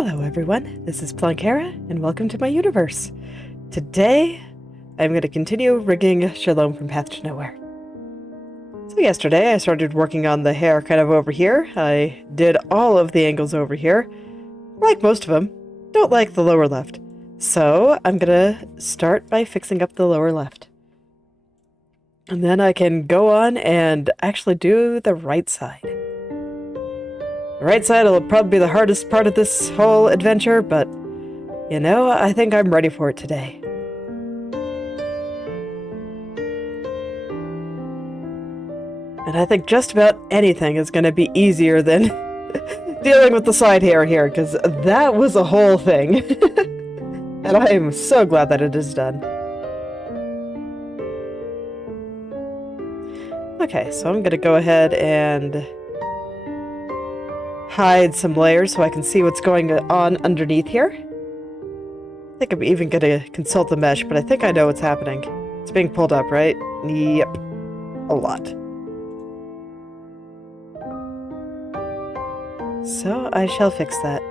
Hello everyone, this is Plankera, and welcome to my universe. Today, I'm going to continue rigging Shalom from Path to Nowhere. So yesterday, I started working on the hair kind of over here. I did all of the angles over here. Like most of them, don't like the lower left. So, I'm going to start by fixing up the lower left. And then I can go on and actually do the right side. The right side will probably be the hardest part of this whole adventure, but, you know, I think I'm ready for it today. And I think just about anything is going to be easier than dealing with the side hair here, because that was a whole thing. And I am so glad that it is done. Okay, so I'm going to go ahead and hide some layers so I can see what's going on underneath here. I think I'm even going to consult the mesh, but I think I know what's happening. It's being pulled up, right? Yep. A lot. So I shall fix that.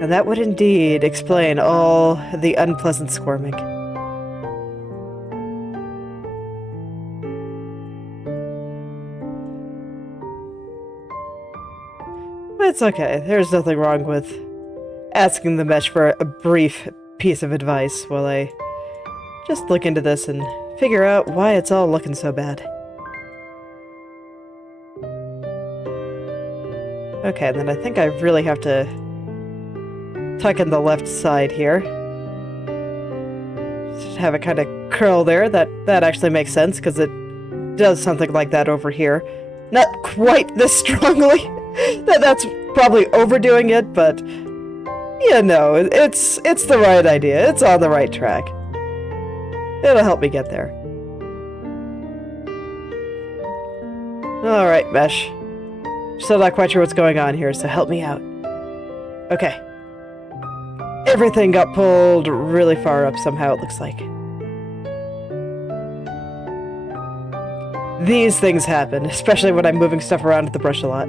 And that would indeed explain all the unpleasant squirming. It's okay. There's nothing wrong with asking the mesh for a brief piece of advice while I just look into this and figure out why it's all looking so bad. Okay, and then I think I really have to tuck in the left side here. Just have it kind of curl there. That actually makes sense because it does something like that over here. Not quite this strongly. That's probably overdoing it, but you know, it's the right idea. It's on the right track. It'll help me get there. Alright, mesh. Still not quite sure what's going on here, so help me out. Okay. Everything got pulled really far up somehow, it looks like. These things happen, especially when I'm moving stuff around with the brush a lot.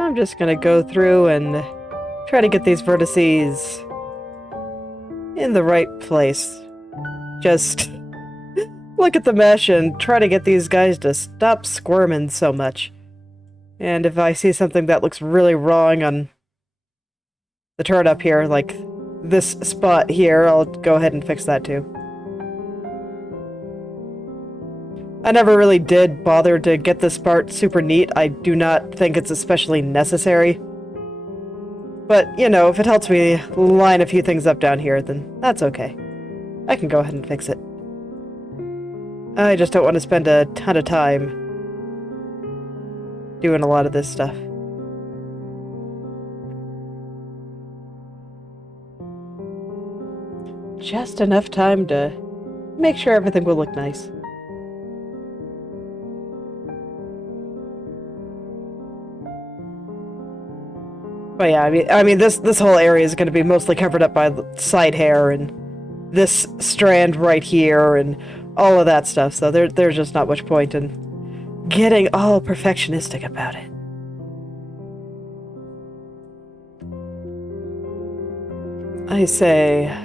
I'm just gonna go through and try to get these vertices in the right place. Just look at the mesh and try to get these guys to stop squirming so much. And if I see something that looks really wrong on the turn up here, like this spot here, I'll go ahead and fix that too. I never really did bother to get this part super neat. I do not think it's especially necessary. But, you know, if it helps me line a few things up down here, then that's okay. I can go ahead and fix it. I just don't want to spend a ton of time doing a lot of this stuff. Just enough time to make sure everything will look nice. But yeah, I mean, this whole area is going to be mostly covered up by the side hair and this strand right here and all of that stuff. So there's just not much point in getting all perfectionistic about it. I say,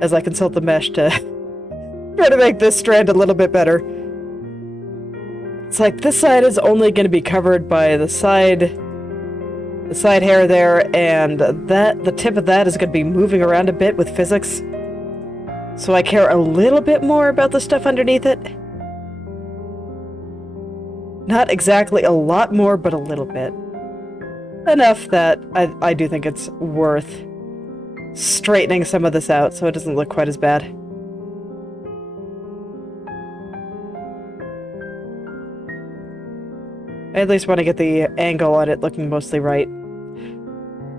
as I consult the mesh to try to make this strand a little bit better. It's like this side is only going to be covered by the side hair there, and the tip of that is going to be moving around a bit with physics. So I care a little bit more about the stuff underneath it. Not exactly a lot more, but a little bit. Enough that I do think it's worth straightening some of this out so it doesn't look quite as bad. I at least want to get the angle on it looking mostly right.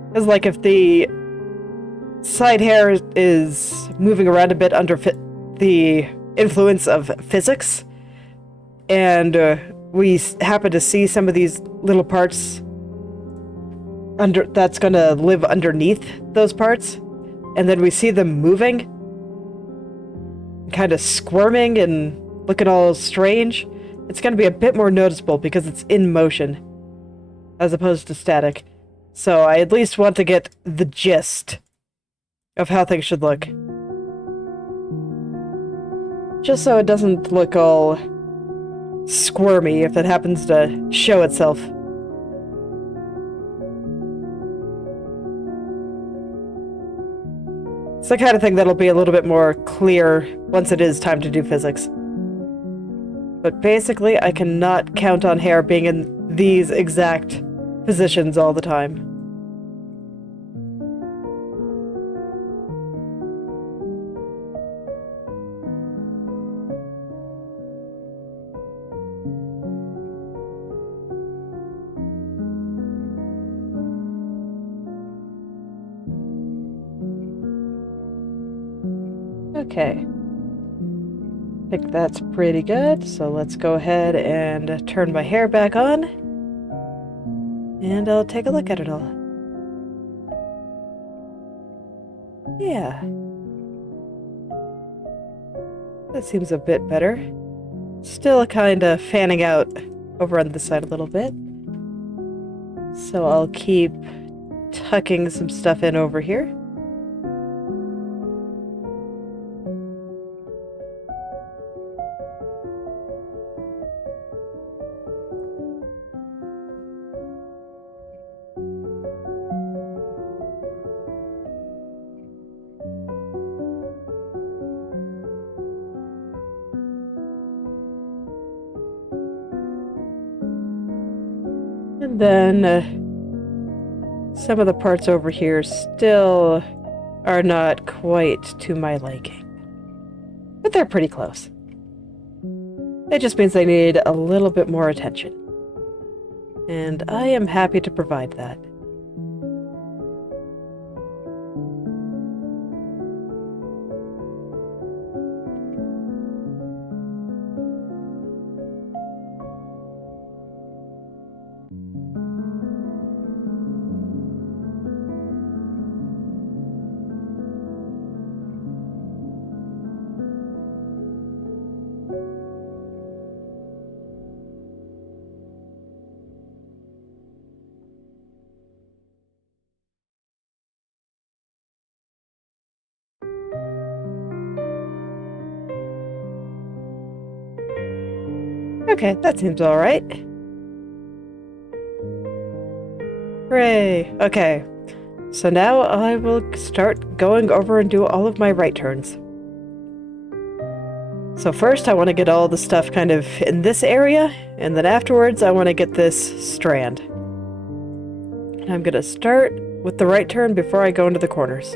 Because, like, if the side hair is moving around a bit under the influence of physics, and we happen to see some of these little parts that's going to live underneath those parts, and then we see them moving, kind of squirming and looking all strange. It's going to be a bit more noticeable because it's in motion as opposed to static. So I at least want to get the gist of how things should look. Just so it doesn't look all squirmy if it happens to show itself. It's the kind of thing that'll be a little bit more clear once it is time to do physics. But basically, I cannot count on hair being in these exact positions all the time. Okay. I think that's pretty good, so let's go ahead and turn my hair back on, and I'll take a look at it all. Yeah. That seems a bit better. Still kind of fanning out over on this side a little bit. So I'll keep tucking some stuff in over here. And then some of the parts over here still are not quite to my liking. But they're pretty close. It just means they need a little bit more attention. And I am happy to provide that. Okay, that seems alright. Hooray! Okay, so now I will start going over and do all of my right turns. So first I want to get all the stuff kind of in this area, and then afterwards I want to get this strand. And I'm going to start with the right turn before I go into the corners.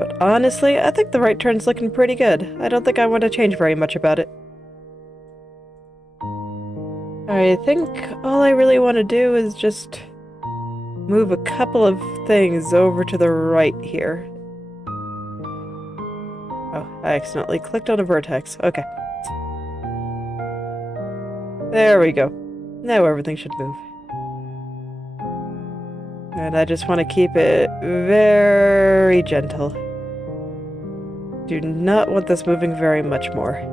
But honestly, I think the right turn's looking pretty good. I don't think I want to change very much about it. I think all I really want to do is just move a couple of things over to the right here. Oh, I accidentally clicked on a vertex. Okay. There we go. Now everything should move. And I just want to keep it very gentle. Do not want this moving very much more.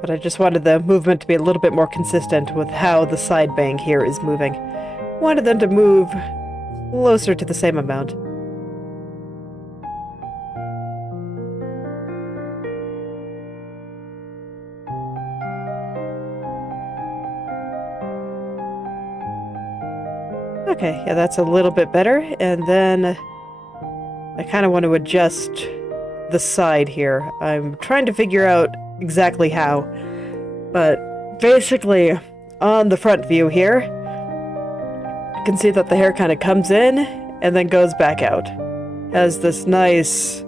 But I just wanted the movement to be a little bit more consistent with how the side bang here is moving. Wanted them to move closer to the same amount. Okay, yeah, that's a little bit better. And then I kind of want to adjust the side here. I'm trying to figure out exactly how, but basically on the front view here you can see that the hair kind of comes in and then goes back out. Has this nice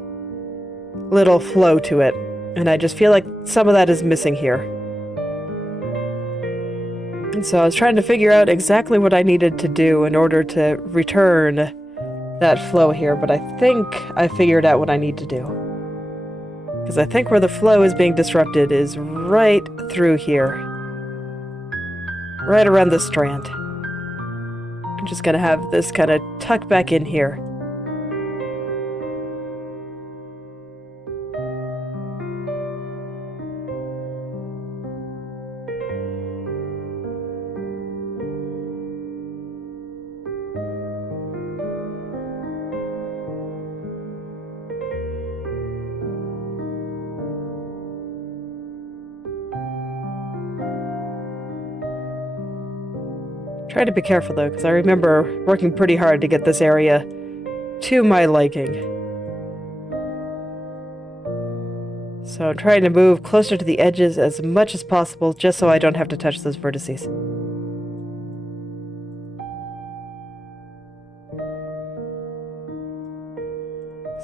little flow to it. And I just feel like some of that is missing here. And so I was trying to figure out exactly what I needed to do in order to return that flow here, but I think I figured out what I need to do. Because I think where the flow is being disrupted is right through here. Right around this strand. I'm just gonna have this kind of tuck back in here. Try to be careful though, because I remember working pretty hard to get this area to my liking. So I'm trying to move closer to the edges as much as possible, just so I don't have to touch those vertices.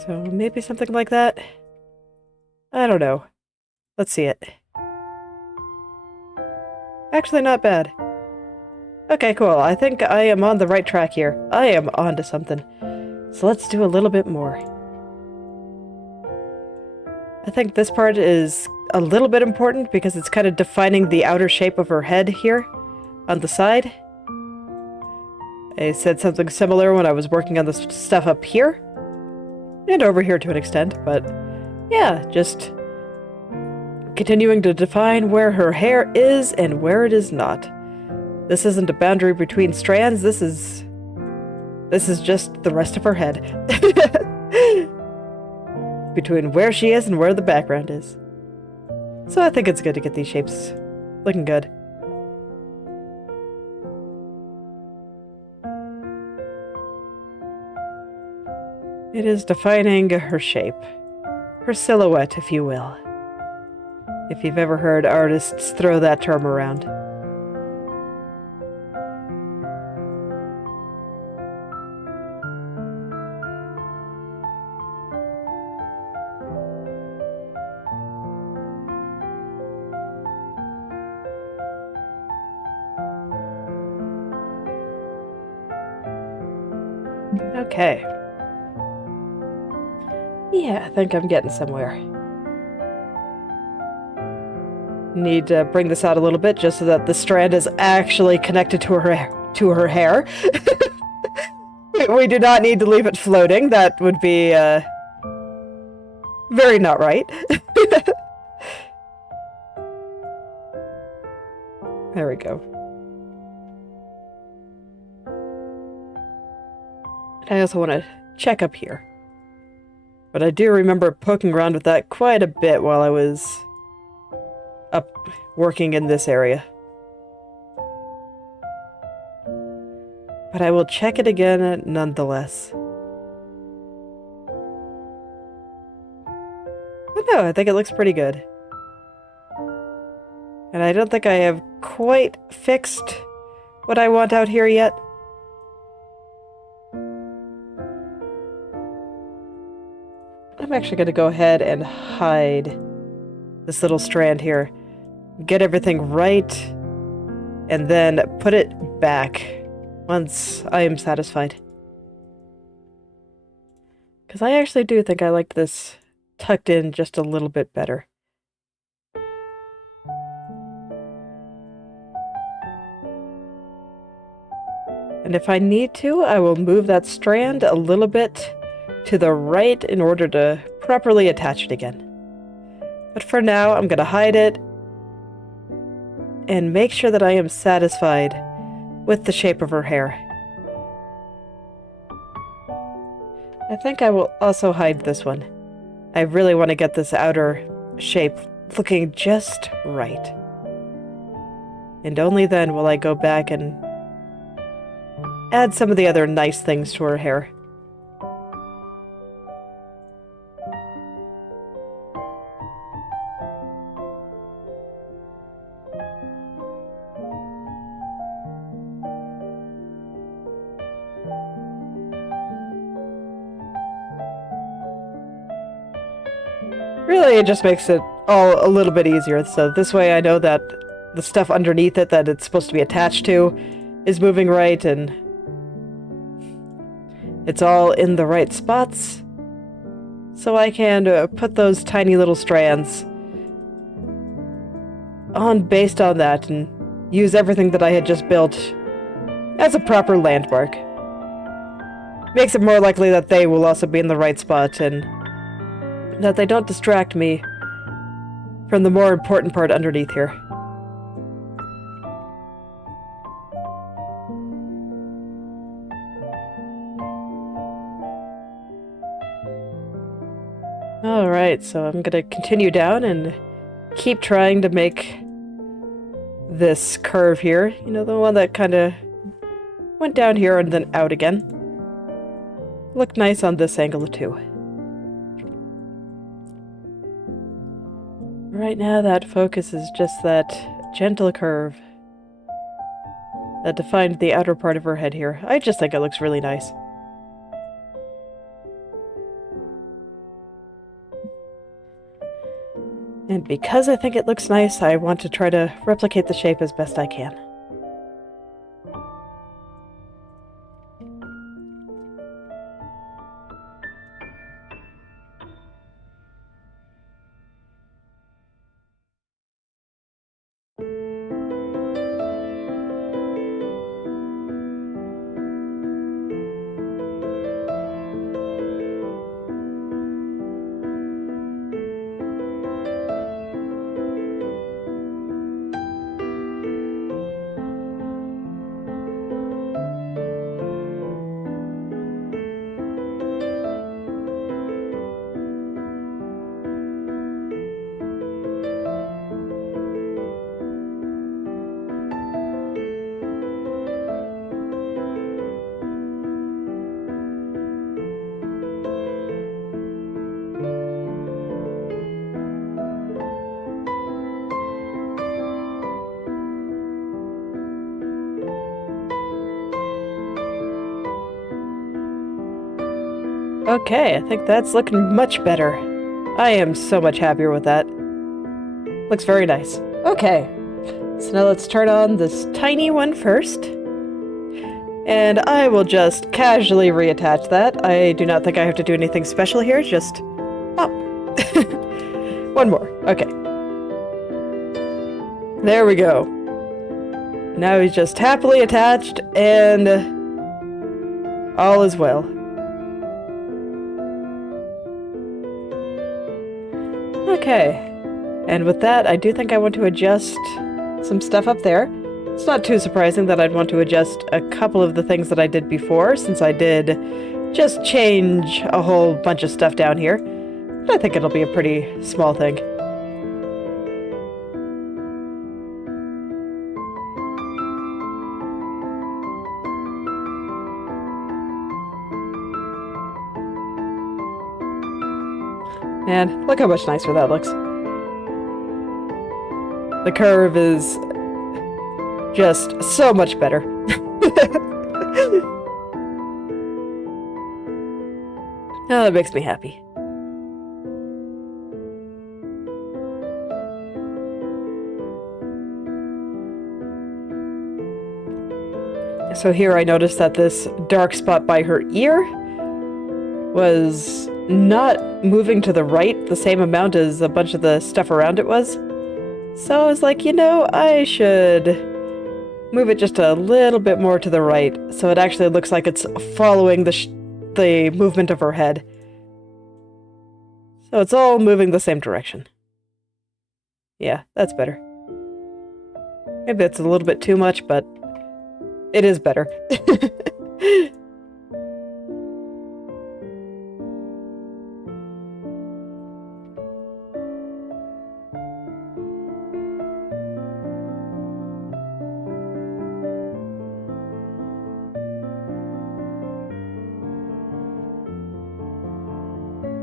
So maybe something like that? I don't know. Let's see it. Actually, not bad. Okay, cool. I think I am on the right track here. I am onto something. So let's do a little bit more. I think this part is a little bit important because it's kind of defining the outer shape of her head here on the side. I said something similar when I was working on this stuff up here. And over here to an extent, but yeah, just continuing to define where her hair is and where it is not. This isn't a boundary between strands, this is just the rest of her head. Between where she is and where the background is. So I think it's good to get these shapes looking good. It is defining her shape. Her silhouette, if you will. If you've ever heard artists throw that term around. Okay. Yeah, I think I'm getting somewhere. Need to bring this out a little bit just so that the strand is actually connected to her hair. We do not need to leave it floating. That would be very not right. There we go. I also want to check up here. But I do remember poking around with that quite a bit while I was up working in this area. But I will check it again nonetheless. But no, I think it looks pretty good. And I don't think I have quite fixed what I want out here yet. I'm actually going to go ahead and hide this little strand here. Get everything right, and then put it back once I am satisfied. Because I actually do think I like this tucked in just a little bit better. And if I need to, I will move that strand a little bit to the right in order to properly attach it again. But for now, I'm going to hide it and make sure that I am satisfied with the shape of her hair. I think I will also hide this one. I really want to get this outer shape looking just right. And only then will I go back and add some of the other nice things to her hair. Really, it just makes it all a little bit easier. So this way I know that the stuff underneath it that it's supposed to be attached to is moving right, and it's all in the right spots. So I can put those tiny little strands on based on that and use everything that I had just built as a proper landmark. Makes it more likely that they will also be in the right spot and that they don't distract me from the more important part underneath here. Alright, so I'm gonna continue down and keep trying to make this curve here. You know, the one that kind of went down here and then out again. Look nice on this angle too. Right now that focus is just that gentle curve that defined the outer part of her head here. I just think it looks really nice. And because I think it looks nice, I want to try to replicate the shape as best I can. Okay, I think that's looking much better. I am so much happier with that. Looks very nice. Okay, so now let's turn on this tiny one first. And I will just casually reattach that. I do not think I have to do anything special here, just pop. One more, okay. There we go. Now he's just happily attached, and all is well. Okay, and with that, I do think I want to adjust some stuff up there. It's not too surprising that I'd want to adjust a couple of the things that I did before, since I did just change a whole bunch of stuff down here. But I think it'll be a pretty small thing. And look how much nicer that looks. The curve is just so much better. Oh, that makes me happy. So here I noticed that this dark spot by her ear was not moving to the right the same amount as a bunch of the stuff around it was. So I was like, you know, I should move it just a little bit more to the right so it actually looks like it's following the movement of her head. So it's all moving the same direction. Yeah, that's better. Maybe that's a little bit too much, but it is better.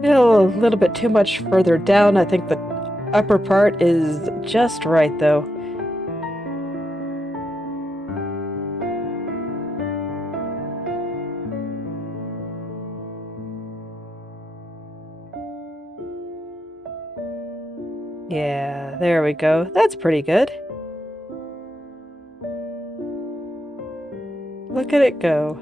A little bit too much further down. I think the upper part is just right, though. Yeah, there we go. That's pretty good. Look at it go.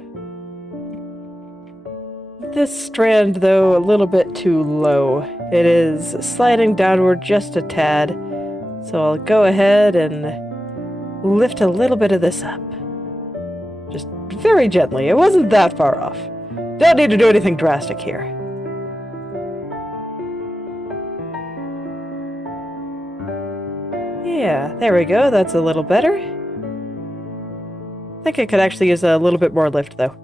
This strand, though, a little bit too low. It is sliding downward just a tad. So I'll go ahead and lift a little bit of this up. Just very gently. It wasn't that far off. Don't need to do anything drastic here. Yeah, there we go. That's a little better. I think I could actually use a little bit more lift, though.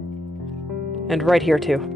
And right here, too.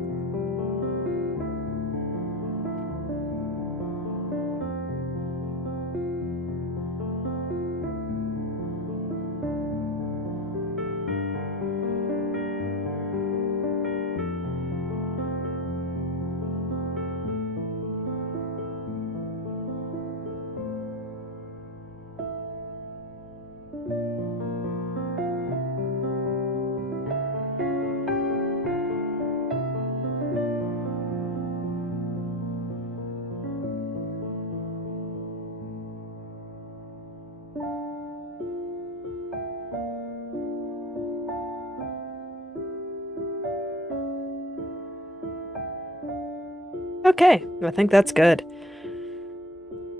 Okay, I think that's good.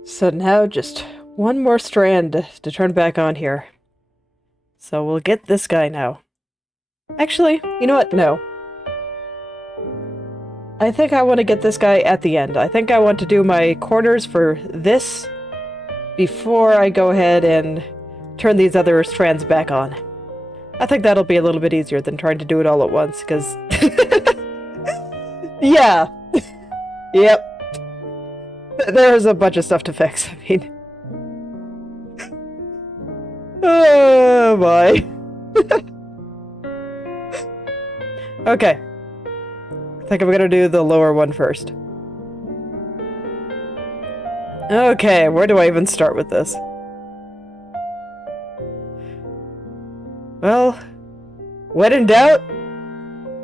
So now just one more strand to turn back on here. So we'll get this guy now. Actually, you know what? No. I think I want to get this guy at the end. I think I want to do my corners for this before I go ahead and turn these other strands back on. I think that'll be a little bit easier than trying to do it all at once, because... yeah. Yep. There's a bunch of stuff to fix, I mean. Oh, boy. Okay. I think I'm gonna do the lower one first. Okay, where do I even start with this? Well, when in doubt,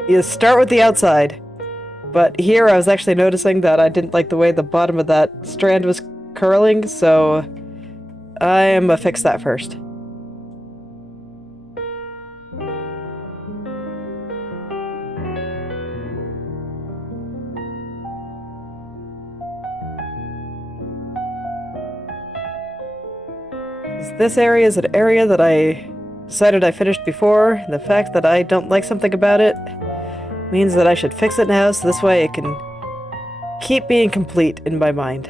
you start with the outside. But here I was actually noticing that I didn't like the way the bottom of that strand was curling, so I'm gonna fix that first. This area is an area that I decided I finished before. The fact that I don't like something about it means that I should fix it now, so this way it can keep being complete in my mind.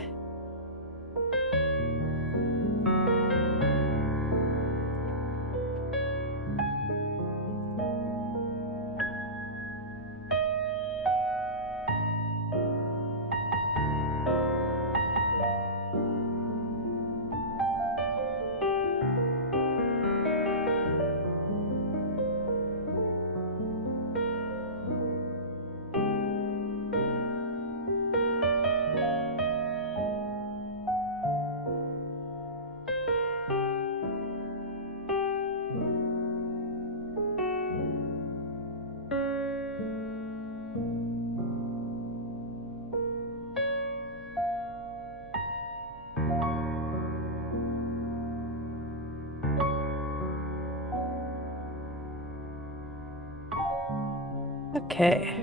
Okay.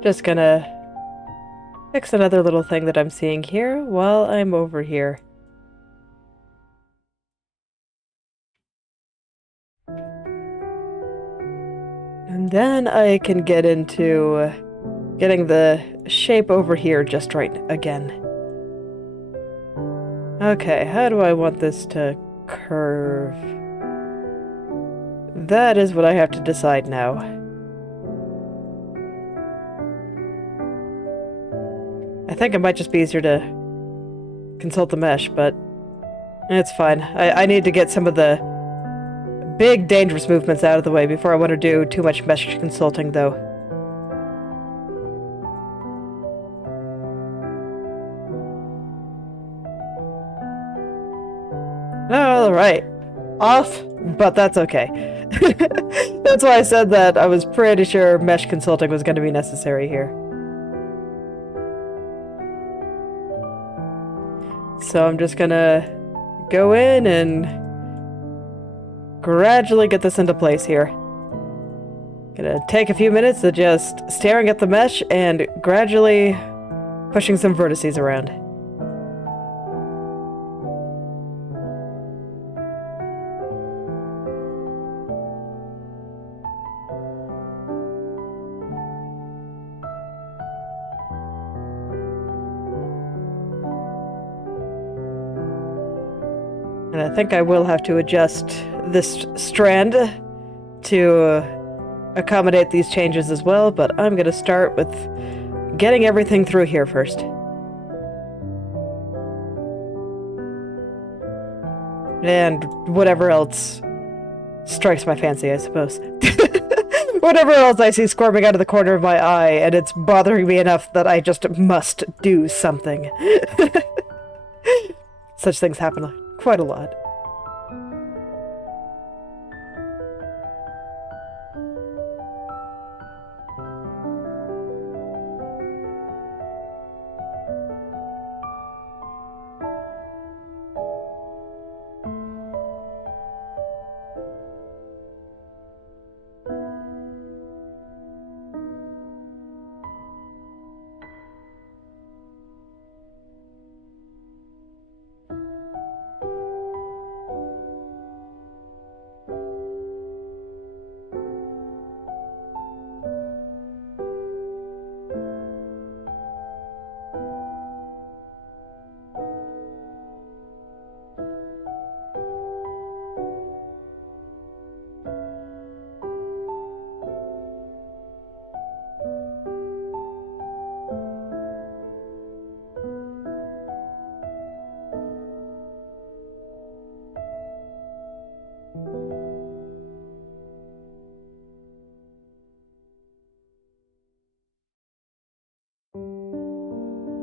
Just gonna fix another little thing that I'm seeing here while I'm over here. And then I can get into getting the shape over here just right again. Okay, how do I want this to curve? That is what I have to decide now. I think it might just be easier to consult the mesh, but it's fine. I need to get some of the big dangerous movements out of the way before I want to do too much mesh consulting, though. Alright. Off, but that's okay. That's why I said that I was pretty sure mesh consulting was going to be necessary here. So I'm just gonna go in and gradually get this into place here. Gonna take a few minutes of just staring at the mesh and gradually pushing some vertices around. And I think I will have to adjust this strand to accommodate these changes as well, but I'm going to start with getting everything through here first. And whatever else strikes my fancy, I suppose. Whatever else I see squirming out of the corner of my eye, and it's bothering me enough that I just must do something. Such things happen quite a lot.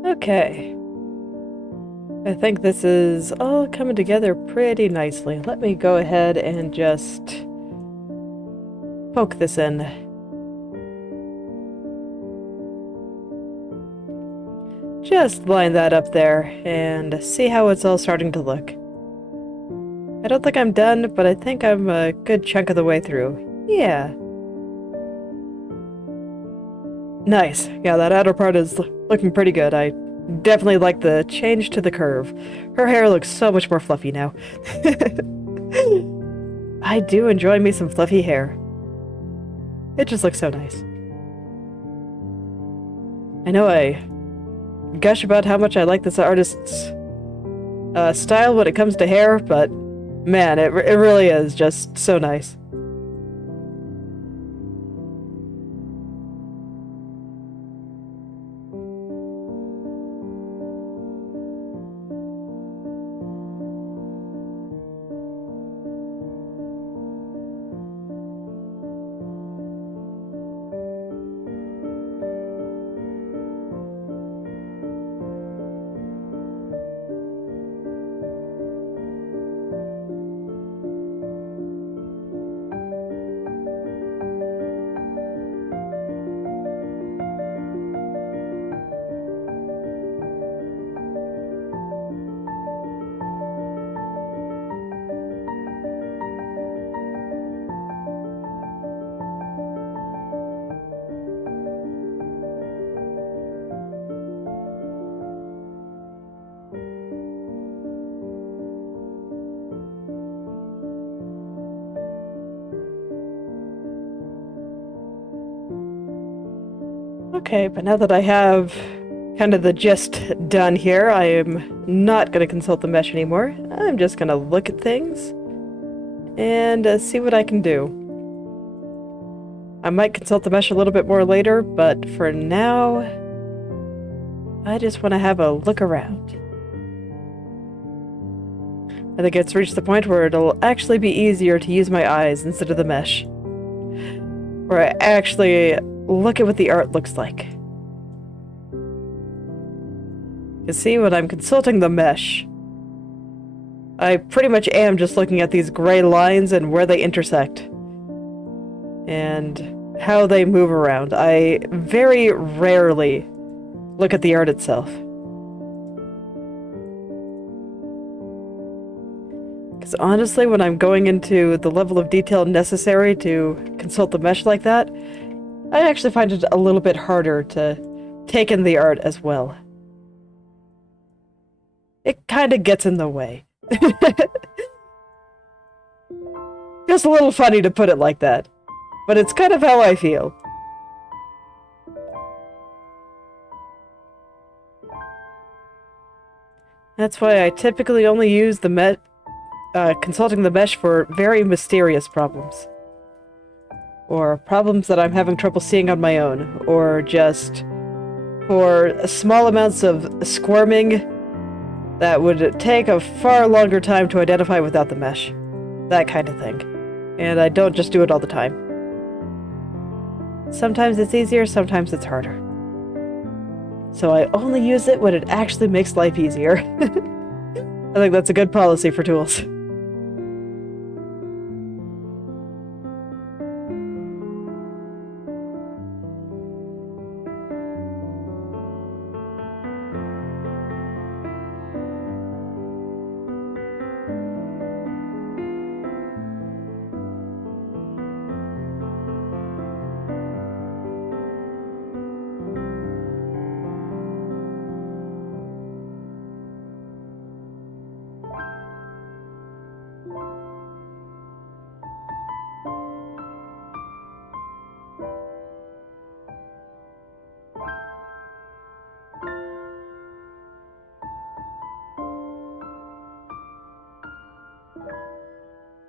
Okay. I think this is all coming together pretty nicely. Let me go ahead and just poke this in. Just line that up there and see how it's all starting to look. I don't think I'm done, but I think I'm a good chunk of the way through. Yeah. Nice. Yeah, that outer part is looking pretty good. I definitely like the change to the curve. Her hair looks so much more fluffy now. I do enjoy me some fluffy hair. It just looks so nice. I know I gush about how much I like this artist's style when it comes to hair, but man, it really is just so nice. Okay, but now that I have kind of the gist done here, I am not going to consult the mesh anymore. I'm just going to look at things and see what I can do. I might consult the mesh a little bit more later, but for now, I just want to have a look around. I think it's reached the point where it'll actually be easier to use my eyes instead of the mesh. Where I actually look at what the art looks like. You see, when I'm consulting the mesh, I pretty much am just looking at these gray lines and where they intersect. And how they move around. I very rarely look at the art itself. Because honestly, when I'm going into the level of detail necessary to consult the mesh like that, I actually find it a little bit harder to take in the art as well. It kind of gets in the way. Just a little funny to put it like that, but it's kind of how I feel. That's why I typically only use the consulting the mesh for very mysterious problems. Or problems that I'm having trouble seeing on my own, or just for small amounts of squirming that would take a far longer time to identify without the mesh. That kind of thing. And I don't just do it all the time. Sometimes it's easier, sometimes it's harder. So I only use it when it actually makes life easier. I think that's a good policy for tools.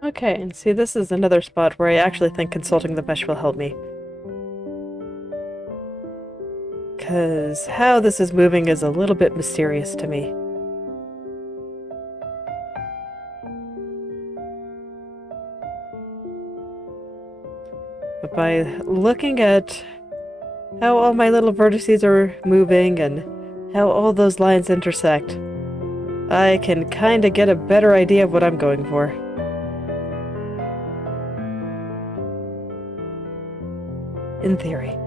Okay, and see, this is another spot where I actually think consulting the mesh will help me. Because how this is moving is a little bit mysterious to me. But by looking at how all my little vertices are moving and how all those lines intersect, I can kind of get a better idea of what I'm going for. In theory.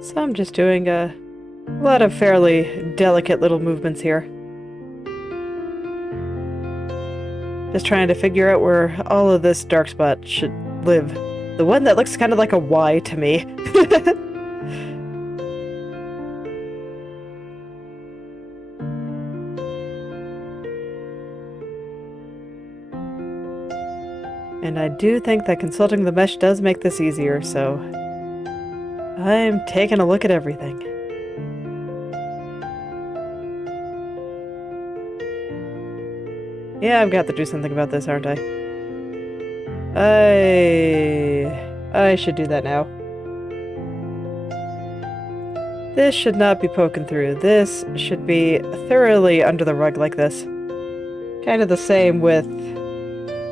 So I'm just doing a lot of fairly delicate little movements here. Just trying to figure out where all of this dark spot should live. The one that looks kind of like a Y to me. And I do think that consulting the mesh does make this easier, so I'm taking a look at everything. Yeah, I've got to do something about this, aren't I? I should do that now. This should not be poking through. This should be thoroughly under the rug like this. Kind of the same with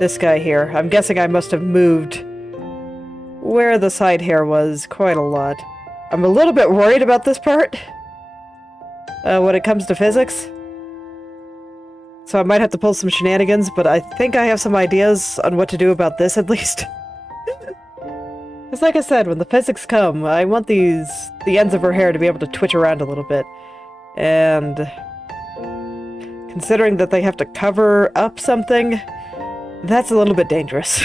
this guy here. I'm guessing I must have moved where the side hair was quite a lot. I'm a little bit worried about this part when it comes to physics. So I might have to pull some shenanigans, but I think I have some ideas on what to do about this at least. Because like I said, when the physics come, I want the ends of her hair to be able to twitch around a little bit. And considering that they have to cover up something, that's a little bit dangerous.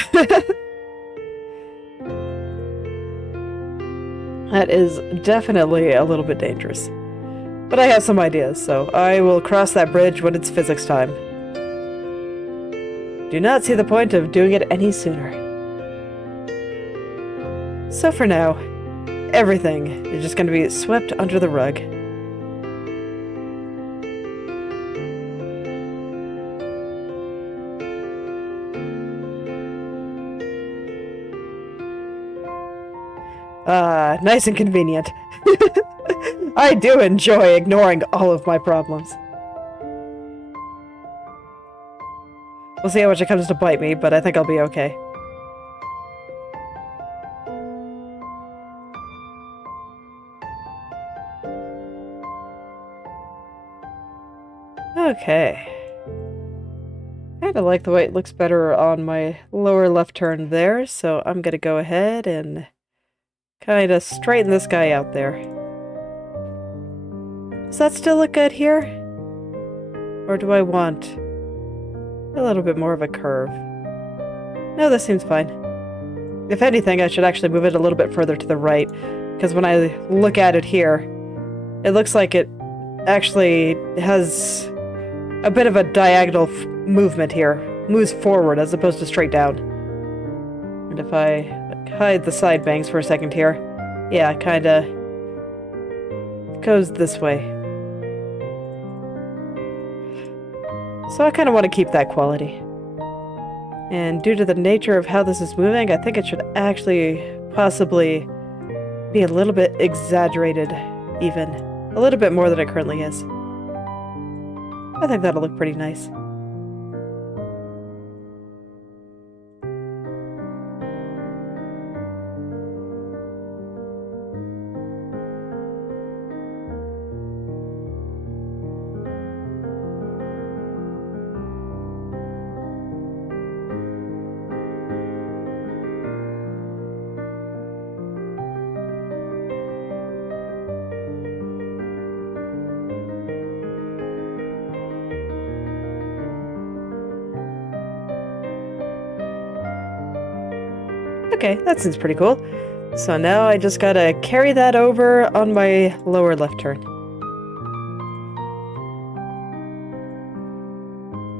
That is definitely a little bit dangerous. But I have some ideas, so I will cross that bridge when it's physics time. Do not see the point of doing it any sooner. So for now, everything is just going to be swept under the rug. Nice and convenient. I do enjoy ignoring all of my problems. We'll see how much it comes to bite me, but I think I'll be okay. Okay. Kinda like the way it looks better on my lower left turn there, so I'm gonna go ahead and kinda straighten this guy out there. Does that still look good here? Or do I want a little bit more of a curve? No, this seems fine. If anything, I should actually move it a little bit further to the right, because when I look at it here, it looks like it actually has a bit of a diagonal movement here. Moves forward as opposed to straight down. And if I hide the side bangs for a second here, yeah, it kinda goes this way. So I kinda want to keep that quality. And due to the nature of how this is moving, I think it should actually possibly be a little bit exaggerated, even. A little bit more than it currently is. I think that'll look pretty nice. Okay, that seems pretty cool. So now I just gotta carry that over on my lower left turn.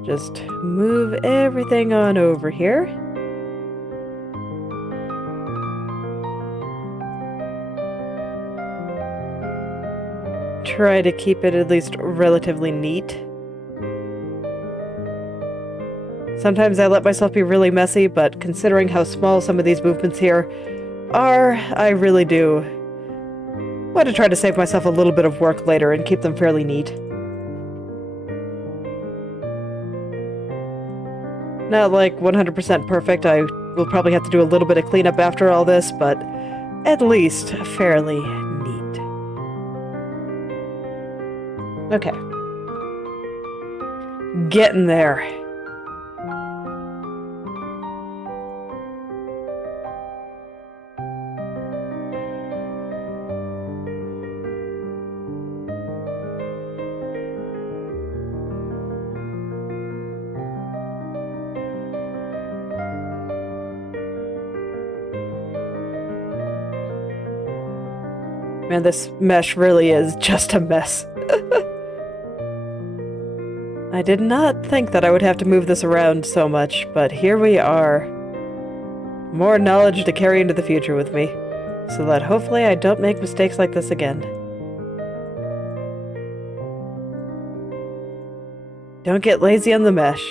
Just move everything on over here. Try to keep it at least relatively neat. Sometimes I let myself be really messy, but considering how small some of these movements here are, I really do want to try to save myself a little bit of work later and keep them fairly neat. Not like 100% perfect, I will probably have to do a little bit of cleanup after all this, but at least fairly neat. Okay. Getting there. Man, this mesh really is just a mess. I did not think that I would have to move this around so much, but here we are. More knowledge to carry into the future with me, so that hopefully I don't make mistakes like this again. Don't get lazy on the mesh,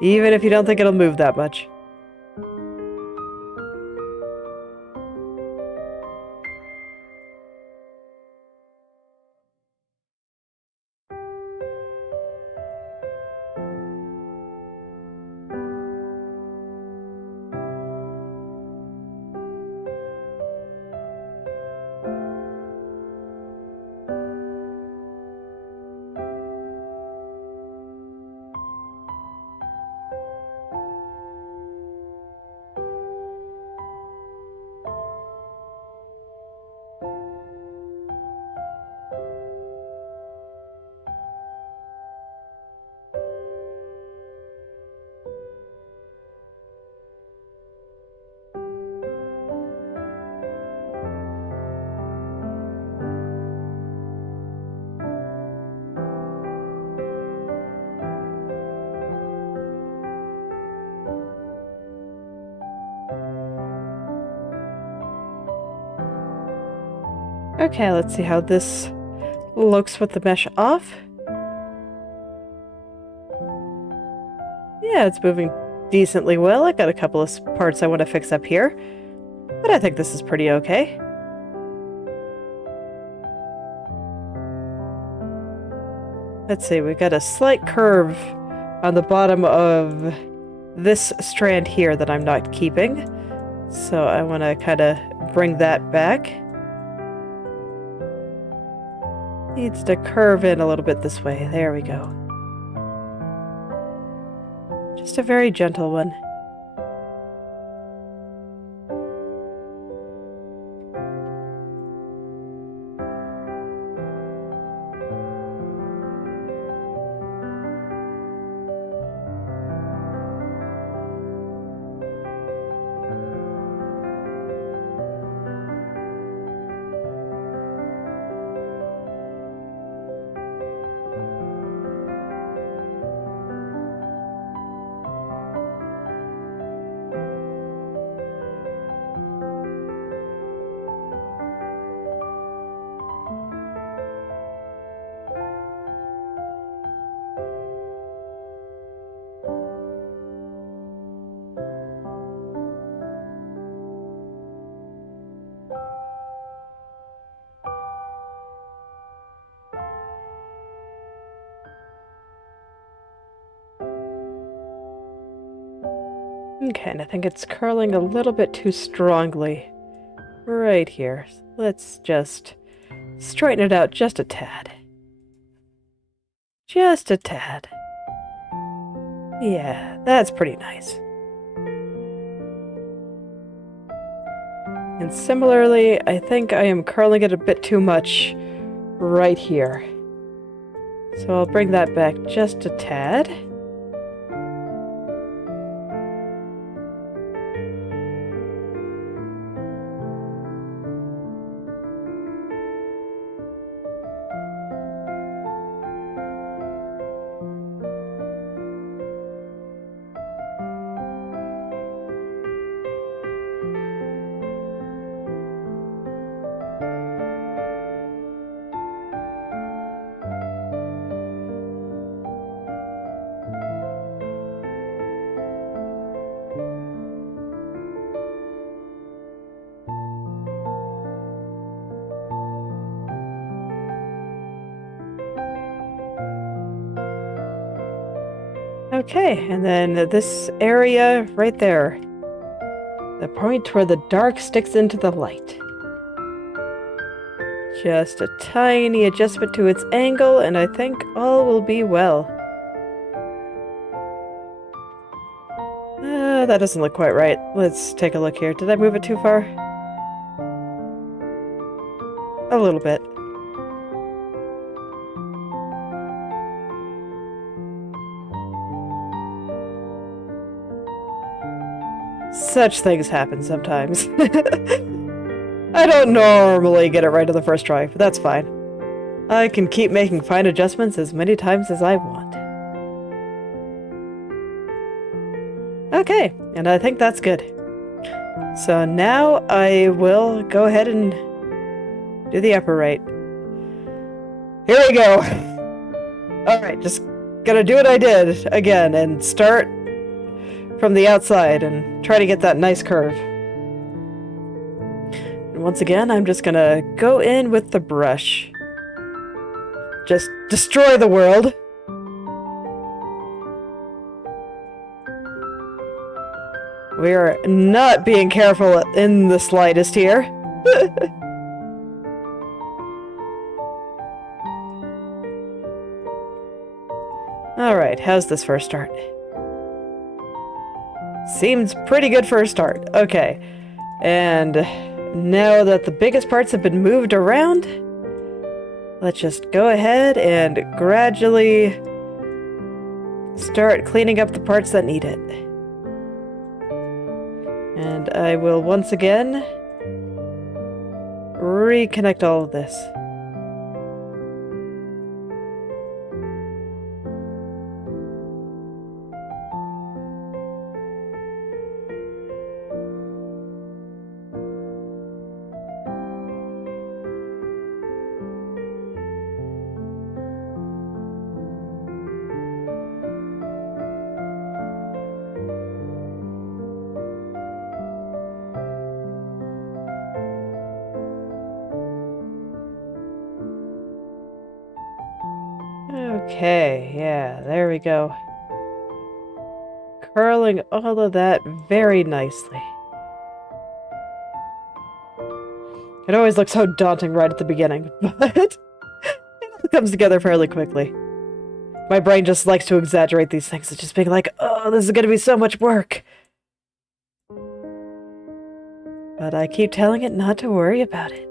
even if you don't think it'll move that much. Okay, let's see how this looks with the mesh off. Yeah, it's moving decently well. I got a couple of parts I want to fix up here, but I think this is pretty okay. Let's see, we've got a slight curve on the bottom of this strand here that I'm not keeping. So I want to kind of bring that back. Needs to curve in a little bit this way. There we go. Just a very gentle one. Okay, and I think it's curling a little bit too strongly right here. Let's just straighten it out just a tad. Just a tad. Yeah, that's pretty nice. And similarly, I think I am curling it a bit too much right here. So I'll bring that back just a tad. Okay, and then this area right there. The point where the dark sticks into the light. Just a tiny adjustment to its angle, and I think all will be well. That doesn't look quite right. Let's take a look here. Did I move it too far? A little bit. Such things happen sometimes. I don't normally get it right on the first try, but that's fine. I can keep making fine adjustments as many times as I want. Okay, and I think that's good. So now I will go ahead and do the upper right. Here we go! Alright, just gonna do what I did again and start from the outside and try to get that nice curve. And once again, I'm just gonna go in with the brush. Just destroy the world. We are not being careful in the slightest here. Alright, how's this first start? Seems pretty good for a start. Okay. And now that the biggest parts have been moved around, let's just go ahead and gradually start cleaning up the parts that need it. And I will once again reconnect all of this. Okay, yeah, there we go. curling all of that very nicely. It always looks so daunting right at the beginning, but it comes together fairly quickly. My brain just likes to exaggerate these things. It's just being like, oh, this is going to be so much work. But I keep telling it not to worry about it.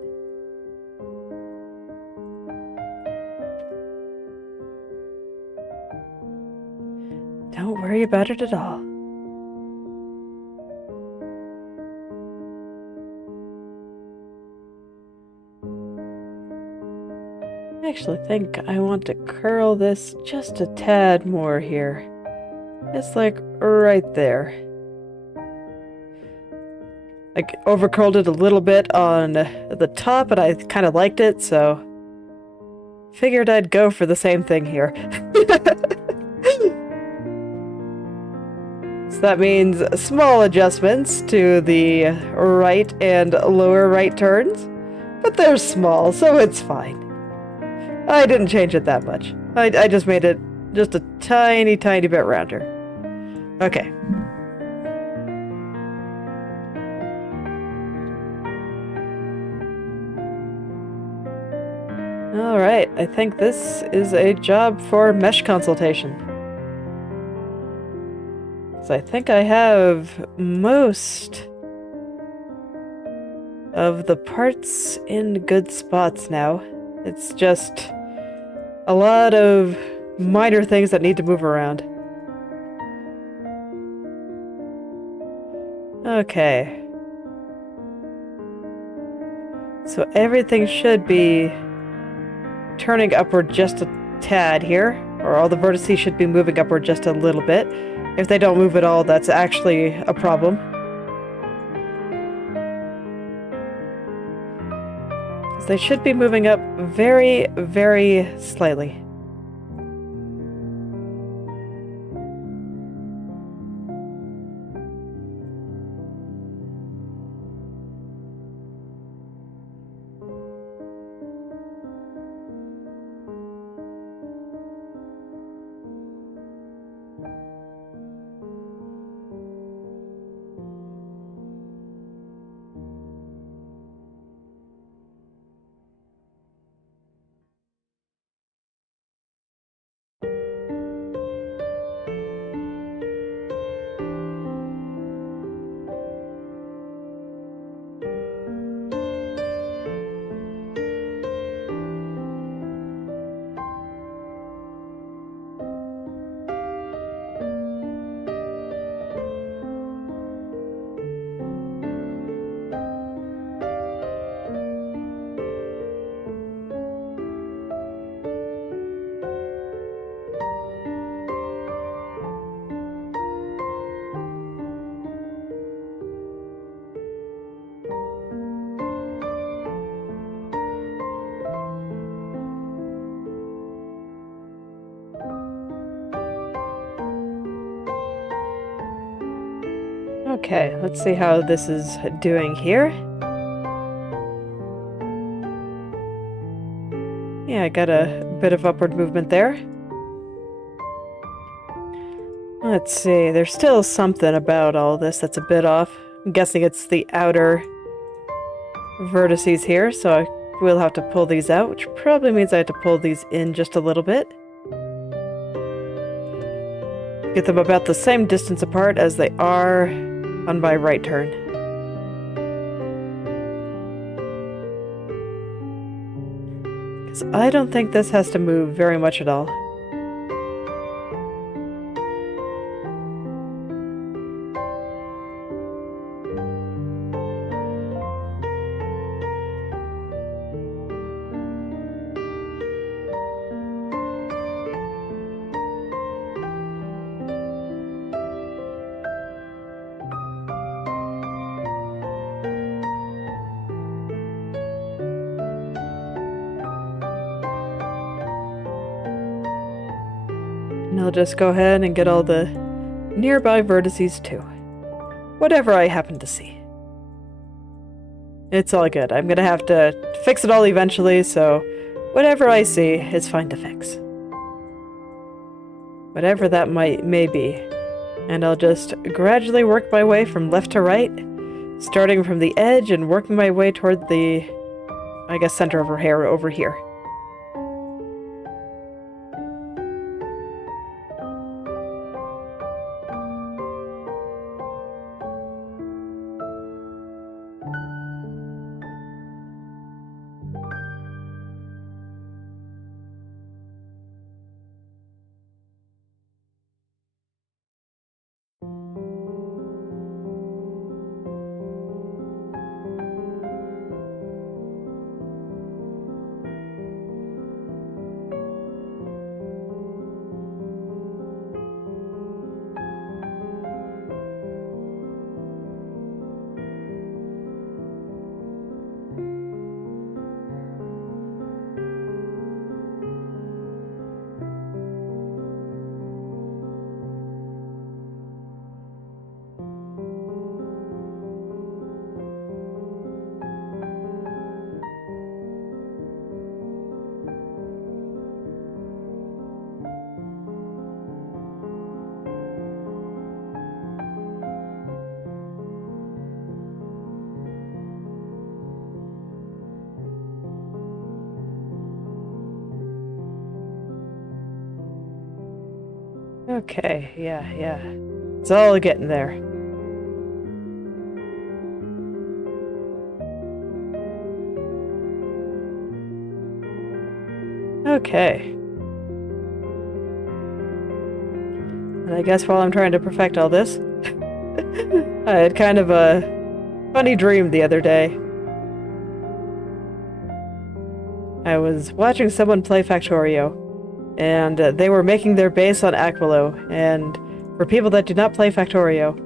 Don't worry about it at all. I actually think I want to curl this just a tad more here. It's like right there. I over-curled it a little bit on the top, but I kind of liked it, so figured I'd go for the same thing here. So that means small adjustments to the right and lower right turns, but they're small, so it's fine. I didn't change it that much. I just made it just a tiny, tiny bit rounder. Okay. Alright, I think this is a job for mesh consultation. So I think I have most of the parts in good spots now. It's just a lot of minor things that need to move around. Okay. So everything should be turning upward just a tad here, or all the vertices should be moving upward just a little bit. If they don't move at all, that's actually a problem. They should be moving up very, very slightly. Okay, let's see how this is doing here. Yeah, I got a bit of upward movement there. Let's see, there's still something about all this that's a bit off. I'm guessing it's the outer vertices here, so I will have to pull these out, which probably means I have to pull these in just a little bit. Get them about the same distance apart as they are on my right turn. Because I don't think this has to move very much at all. And I'll just go ahead and get all the nearby vertices too. Whatever I happen to see. It's all good. I'm gonna have to fix it all eventually, so whatever I see is fine to fix. Whatever that may be. And I'll just gradually work my way from left to right, starting from the edge and working my way toward the, I guess, center of her hair over here. Okay, yeah. It's all getting there. Okay. And I guess while I'm trying to perfect all this, I had kind of a funny dream the other day. I was watching someone play Factorio, and they were making their base on Aquilo, and for people that do not play Factorio,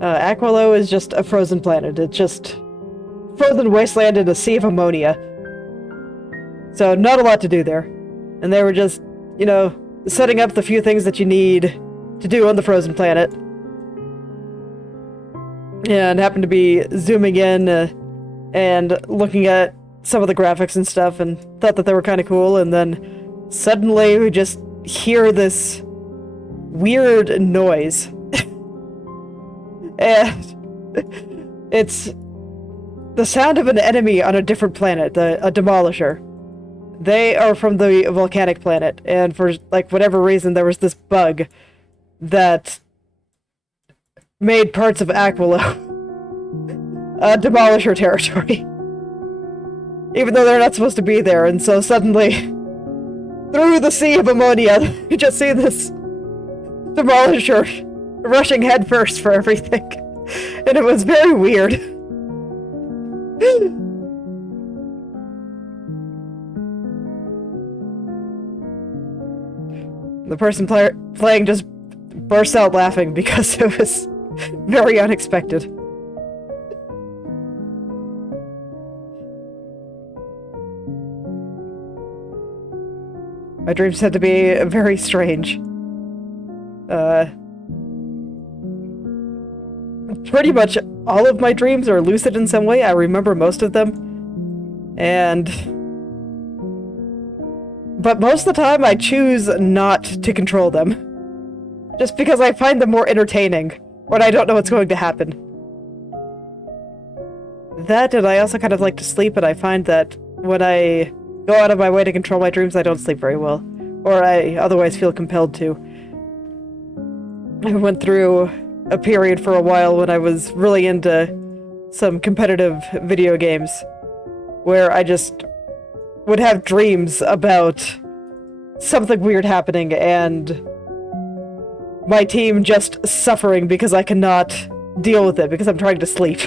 Aquilo is just a frozen planet. It's just frozen wasteland in a sea of ammonia. So not a lot to do there. And they were just, you know, setting up the few things that you need to do on the frozen planet. And happened to be zooming in and looking at some of the graphics and stuff and thought that they were kind of cool, and then suddenly we just hear this weird noise. And it's the sound of an enemy on a different planet, a demolisher. They are from the volcanic planet, and for like whatever reason there was this bug that made parts of Aquilo demolisher territory. Even though they're not supposed to be there, and so suddenly, through the sea of ammonia, you just see this demolisher rushing headfirst for everything. And it was very weird. The person playing just burst out laughing because it was very unexpected. My dreams tend to be very strange. Pretty much all of my dreams are lucid in some way. I remember most of them. But most of the time I choose not to control them. Just because I find them more entertaining when I don't know what's going to happen. That, and I also kind of like to sleep, and I find that when I go out of my way to control my dreams, I don't sleep very well. Or I otherwise feel compelled to. I went through a period for a while when I was really into some competitive video games, where I just would have dreams about something weird happening and my team just suffering because I cannot deal with it because I'm trying to sleep.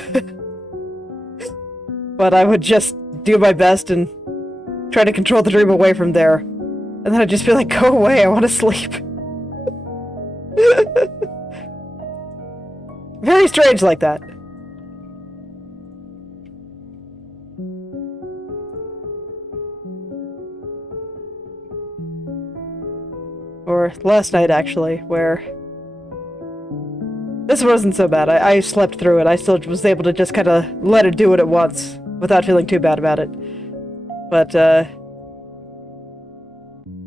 But I would just do my best and try to control the dream away from there. And then I'd just be like, go away, I want to sleep. Very strange like that. Or last night, actually, where this wasn't so bad. I slept through it. I still was able to just kind of let it do what it wants without feeling too bad about it. But,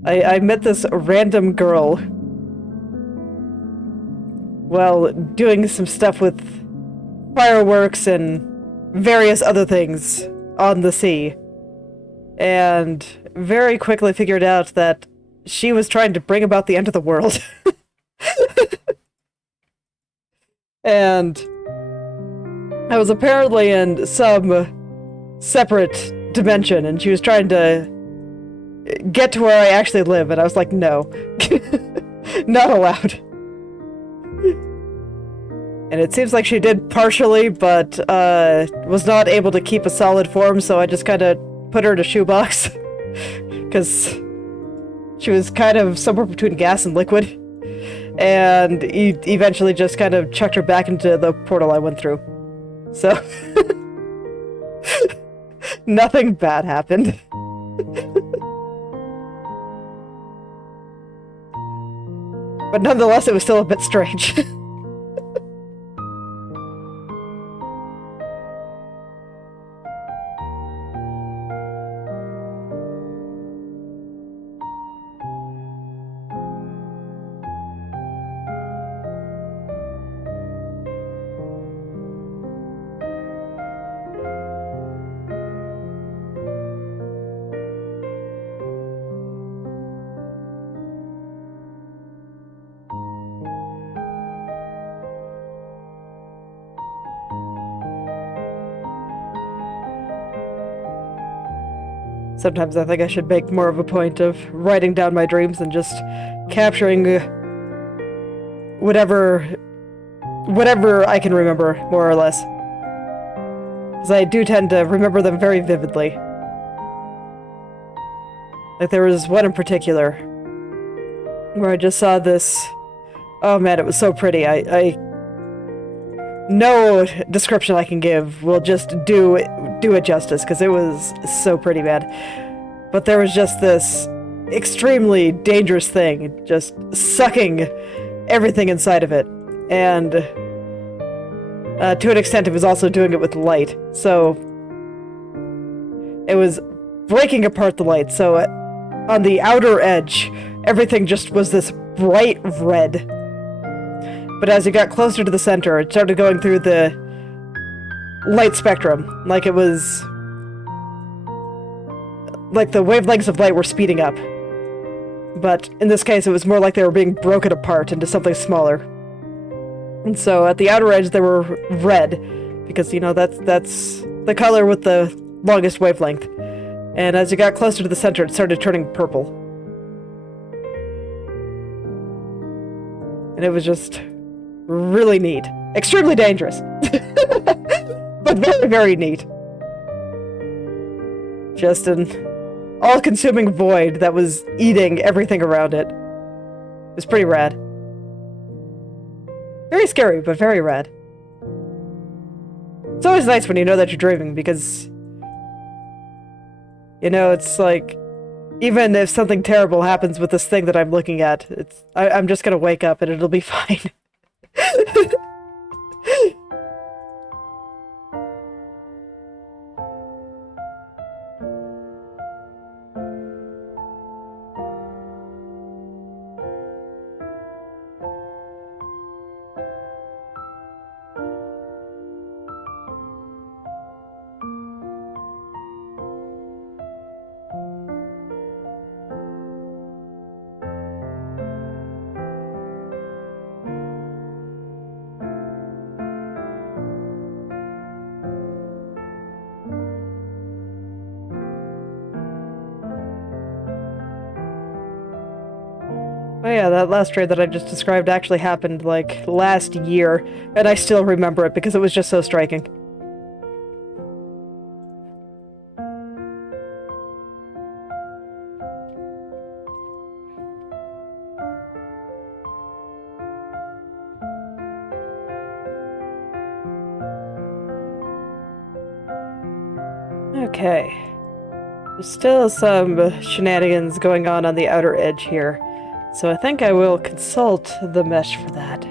I met this random girl well, doing some stuff with fireworks and various other things on the sea. And very quickly figured out that she was trying to bring about the end of the world. And I was apparently in some separate dimension, and she was trying to get to where I actually live, and I was like, no. Not allowed. And it seems like she did partially, but was not able to keep a solid form, so I just kind of put her in a shoebox. Because she was kind of somewhere between gas and liquid. And he eventually just kind of chucked her back into the portal I went through. So, nothing bad happened. But nonetheless, it was still a bit strange. Sometimes I think I should make more of a point of writing down my dreams and just capturing whatever I can remember, more or less. Because I do tend to remember them very vividly. Like there was one in particular where I just saw this. Oh man, it was so pretty. I no description I can give will just do it justice, because it was so pretty, man. But there was just this extremely dangerous thing just sucking everything inside of it. And to an extent, it was also doing it with light. So it was breaking apart the light. So on the outer edge, everything just was this bright red. But as it got closer to the center, it started going through the light spectrum. Like it was... like the wavelengths of light were speeding up. But in this case, it was more like they were being broken apart into something smaller. And so at the outer edge, they were red. Because, you know, that's the color with the longest wavelength. And as it got closer to the center, it started turning purple. And it was just... really neat. Extremely dangerous. But very, very neat. Just an all-consuming void that was eating everything around it. It was pretty rad. Very scary, but very rad. It's always nice when you know that you're dreaming, because... you know, it's like... even if something terrible happens with this thing that I'm looking at, I'm just gonna wake up and it'll be fine. Oh yeah, that last trade that I just described actually happened, like, last year, and I still remember it because it was just so striking. Okay. There's still some shenanigans going on the outer edge here. So I think I will consult the mesh for that.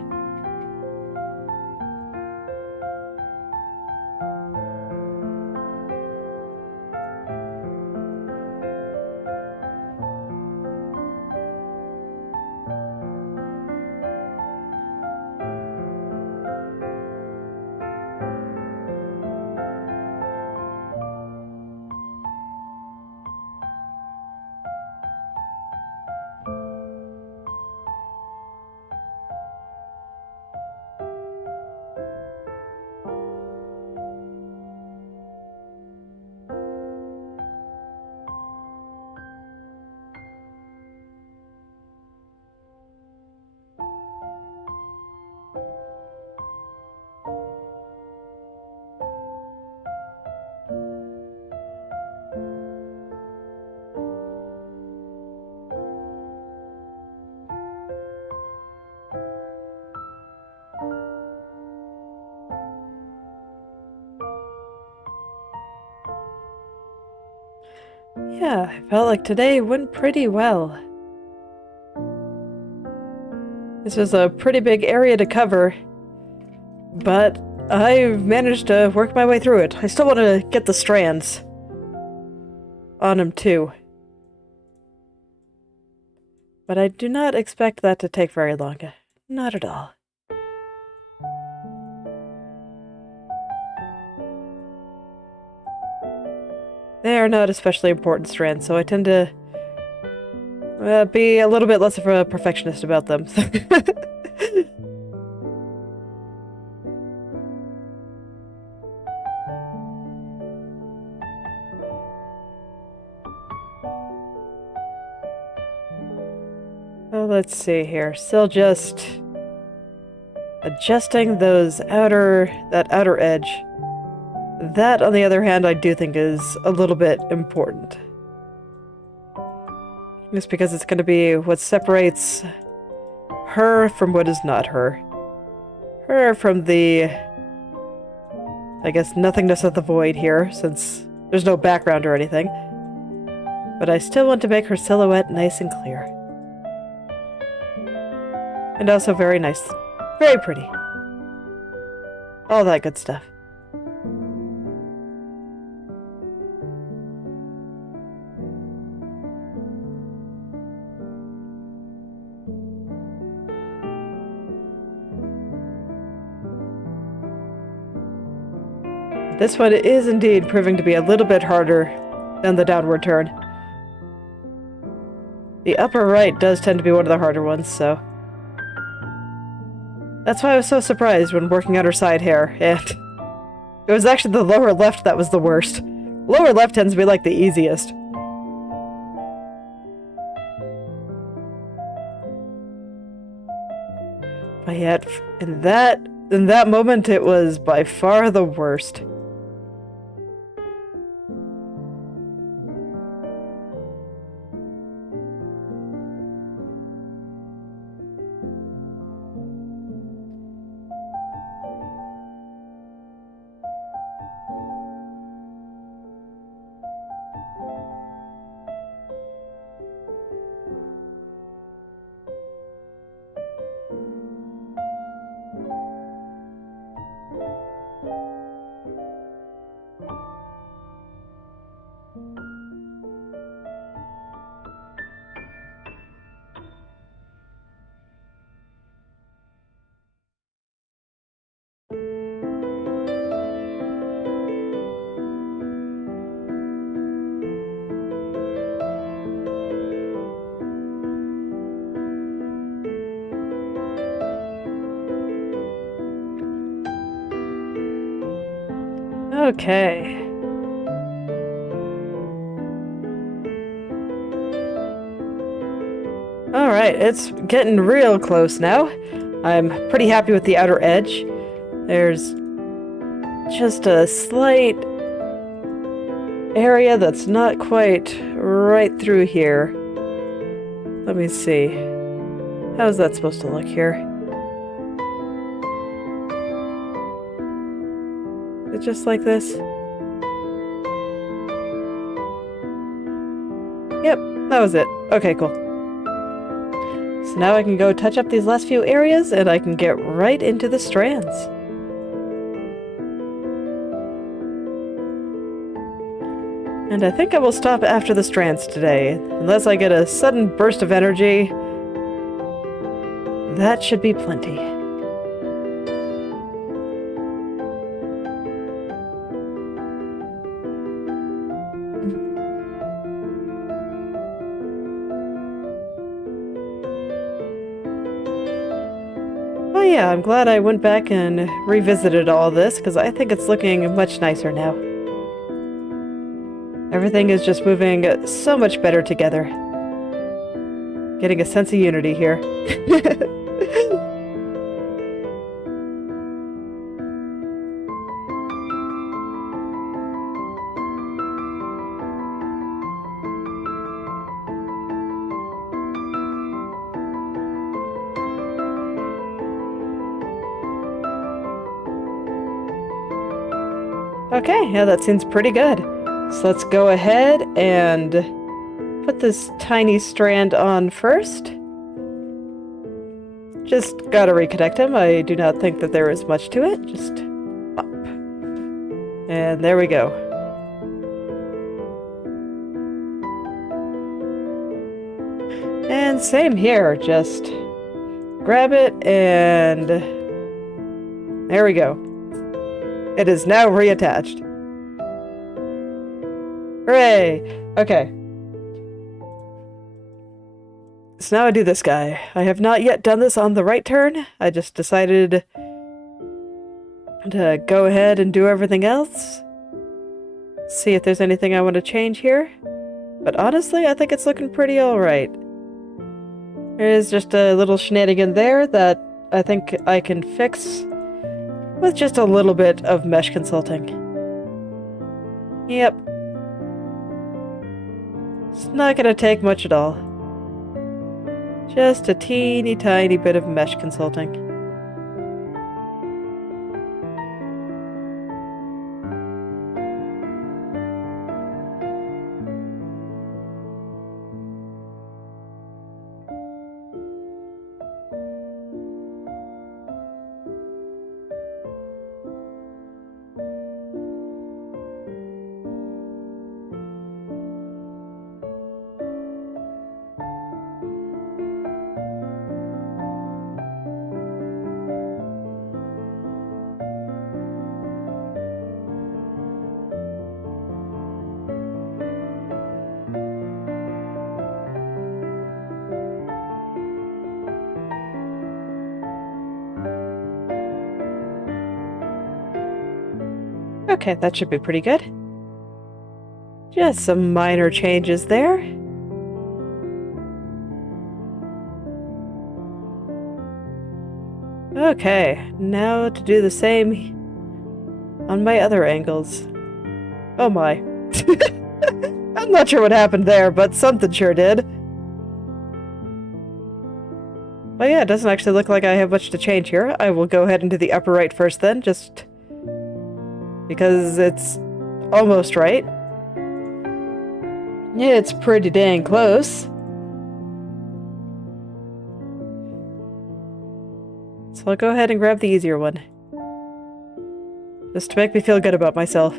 Yeah, I felt like today went pretty well. This was a pretty big area to cover, but I've managed to work my way through it. I still want to get the strands on them too. But I do not expect that to take very long. Not at all. They are not especially important strands, so I tend to be a little bit less of a perfectionist about them. Oh, let's see here. Still just adjusting that outer edge. That, on the other hand, I do think is a little bit important. Just because it's going to be what separates her from what is not her. Her from the, I guess, nothingness of the void here, since there's no background or anything. But I still want to make her silhouette nice and clear. And also very nice. Very pretty. All that good stuff. This one is indeed proving to be a little bit harder than the downward turn. The upper right does tend to be one of the harder ones, so... That's why I was so surprised when working on her side hair, and... It was actually the lower left that was the worst. Lower left tends to be like the easiest. But yet, in that moment, it was by far the worst. Okay. Alright, it's getting real close now. I'm pretty happy with the outer edge. There's just a slight area that's not quite right through here. Let me see. How's that supposed to look here? Is it just like this? Yep, that was it. Okay, cool. So now I can go touch up these last few areas and I can get right into the strands. And I think I will stop after the strands today, unless I get a sudden burst of energy. That should be plenty. Oh yeah, I'm glad I went back and revisited all this, because I think it's looking much nicer now. Everything is just moving so much better together. Getting a sense of unity here. Okay, yeah, that seems pretty good. So let's go ahead and put this tiny strand on first. Just gotta reconnect him. I do not think that there is much to it. Just up. And there we go. And same here. Just grab it and there we go. It is now reattached. Hooray! Okay. So now I do this guy. I have not yet done this on the right turn. I just decided to go ahead and do everything else. See if there's anything I want to change here. But honestly, I think it's looking pretty alright. There's just a little shenanigan there that I think I can fix with just a little bit of mesh consulting. Yep. It's not gonna take much at all. Just a teeny tiny bit of mesh consulting. Okay, that should be pretty good. Just some minor changes there. Okay, now to do the same on my other angles. Oh my. I'm not sure what happened there, but something sure did. But yeah, it doesn't actually look like I have much to change here. I will go ahead and do the upper right first then, just because it's almost right. Yeah, it's pretty dang close. So I'll go ahead and grab the easier one. Just to make me feel good about myself.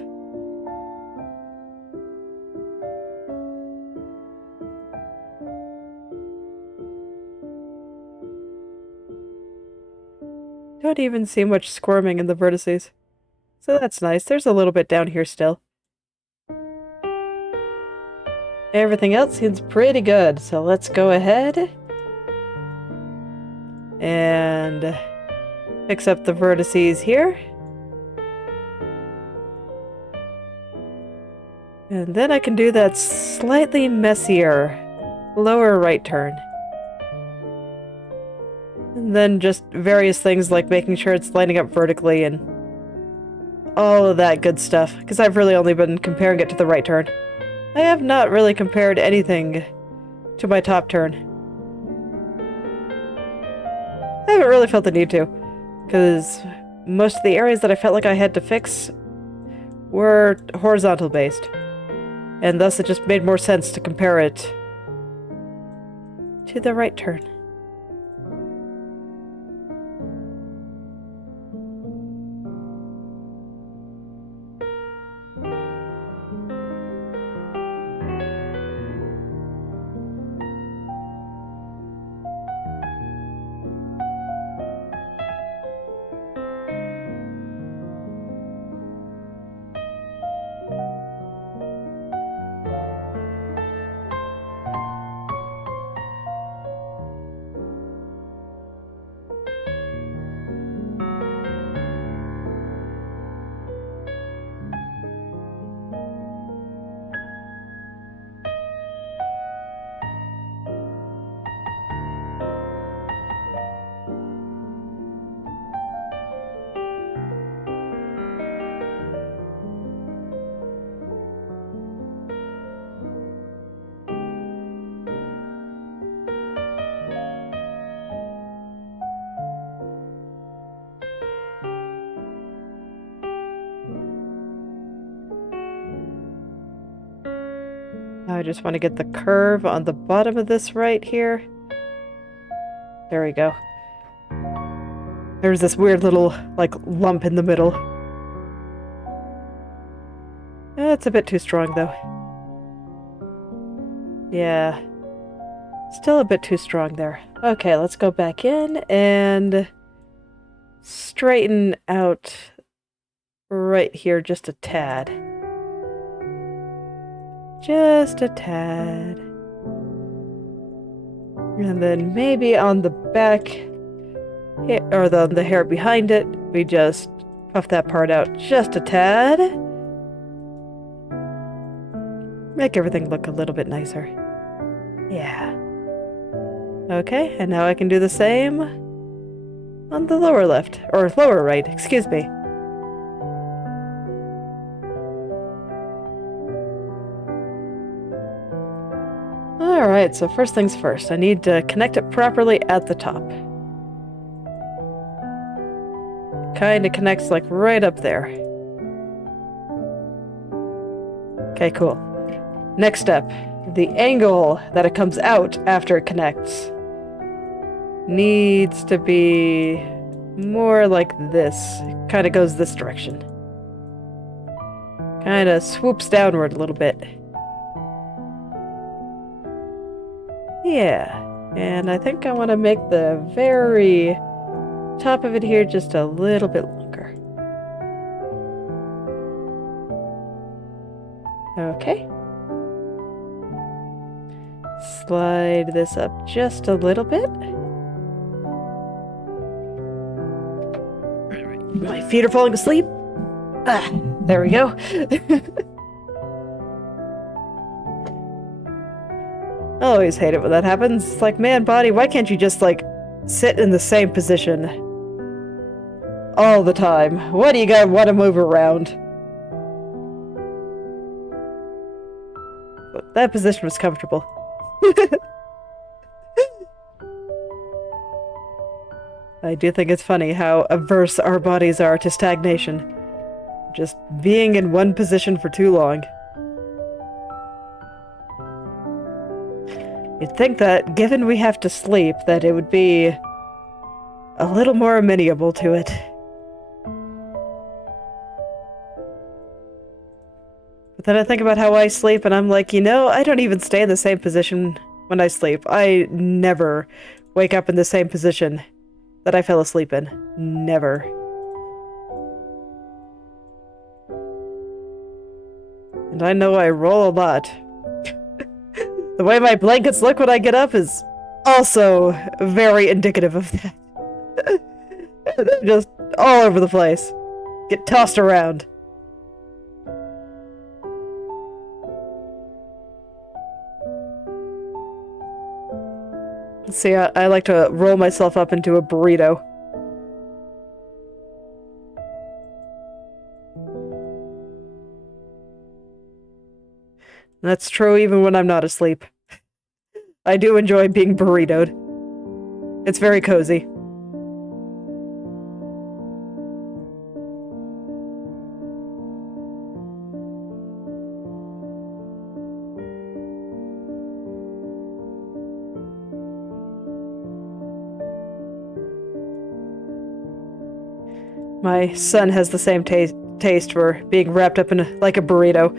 Don't even see much squirming in the vertices. So that's nice. There's a little bit down here still. Everything else seems pretty good, so let's go ahead and fix up the vertices here. And then I can do that slightly messier lower right turn. And then just various things like making sure it's lining up vertically and all of that good stuff, because I've really only been comparing it to the right turn. I have not really compared anything to my top turn. I haven't really felt the need to, because most of the areas that I felt like I had to fix were horizontal based, and thus it just made more sense to compare it to the right turn. Now I just want to get the curve on the bottom of this right here. There we go. There's this weird little, like, lump in the middle. It's a bit too strong, though. Yeah. Still a bit too strong there. Okay, let's go back in and straighten out right here just a tad. Just a tad. And then maybe on the back, or the hair behind it, we just puff that part out just a tad. Make everything look a little bit nicer. Yeah. Okay, and now I can do the same on the lower left, or lower right, excuse me. Alright, so first things first, I need to connect it properly at the top. Kinda connects like right up there. Okay, cool. Next step, the angle that it comes out after it connects needs to be more like this. It kind of goes this direction. Kind of swoops downward a little bit. Yeah, and I think I want to make the very top of it here just a little bit longer. Okay. Slide this up just a little bit. My feet are falling asleep. Ah, there we go. I always hate it when that happens. It's like, man, body, why can't you just, like, sit in the same position all the time? Why do you gotta want to move around? But that position was comfortable. I do think it's funny how averse our bodies are to stagnation. Just being in one position for too long. You'd think that, given we have to sleep, that it would be a little more amenable to it. But then I think about how I sleep, and I'm like, you know, I don't even stay in the same position when I sleep. I never wake up in the same position that I fell asleep in. Never. And I know I roll a lot. The way my blankets look when I get up is also very indicative of that. They're just all over the place. Get tossed around. See, I like to roll myself up into a burrito. That's true even when I'm not asleep. I do enjoy being burritoed. It's very cozy. My son has the same taste for being wrapped up in like a burrito.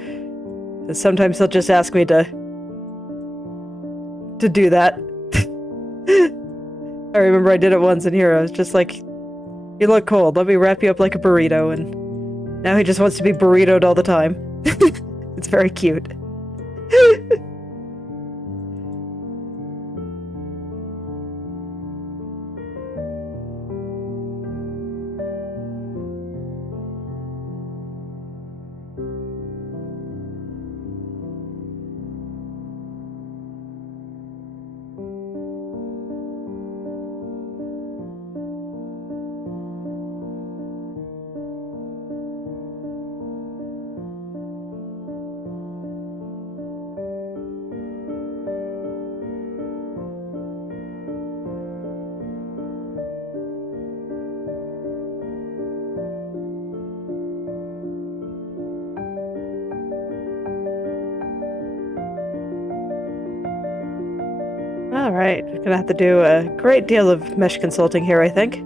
Sometimes he'll just ask me to do that. I remember I did it once in here. I was just like, you look cold. Let me wrap you up like a burrito. And now he just wants to be burritoed all the time. It's very cute. Alright, gonna have to do a great deal of mesh consulting here, I think.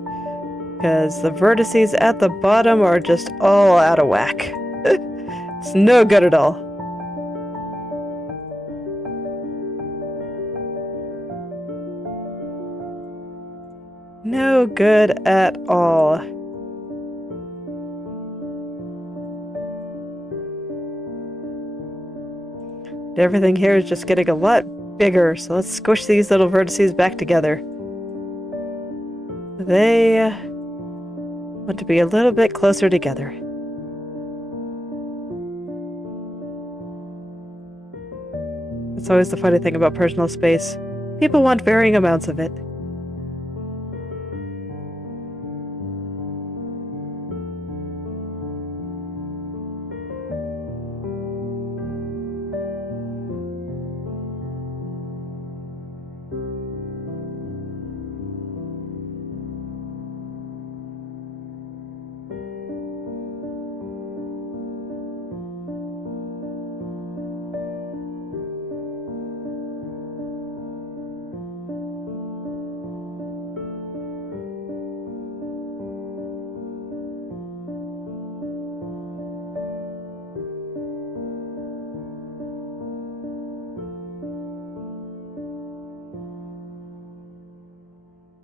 Because the vertices at the bottom are just all out of whack. It's no good at all. No good at all. Everything here is just getting a lot bigger, so let's squish these little vertices back together. They want to be a little bit closer together. That's always the funny thing about personal space. People want varying amounts of it.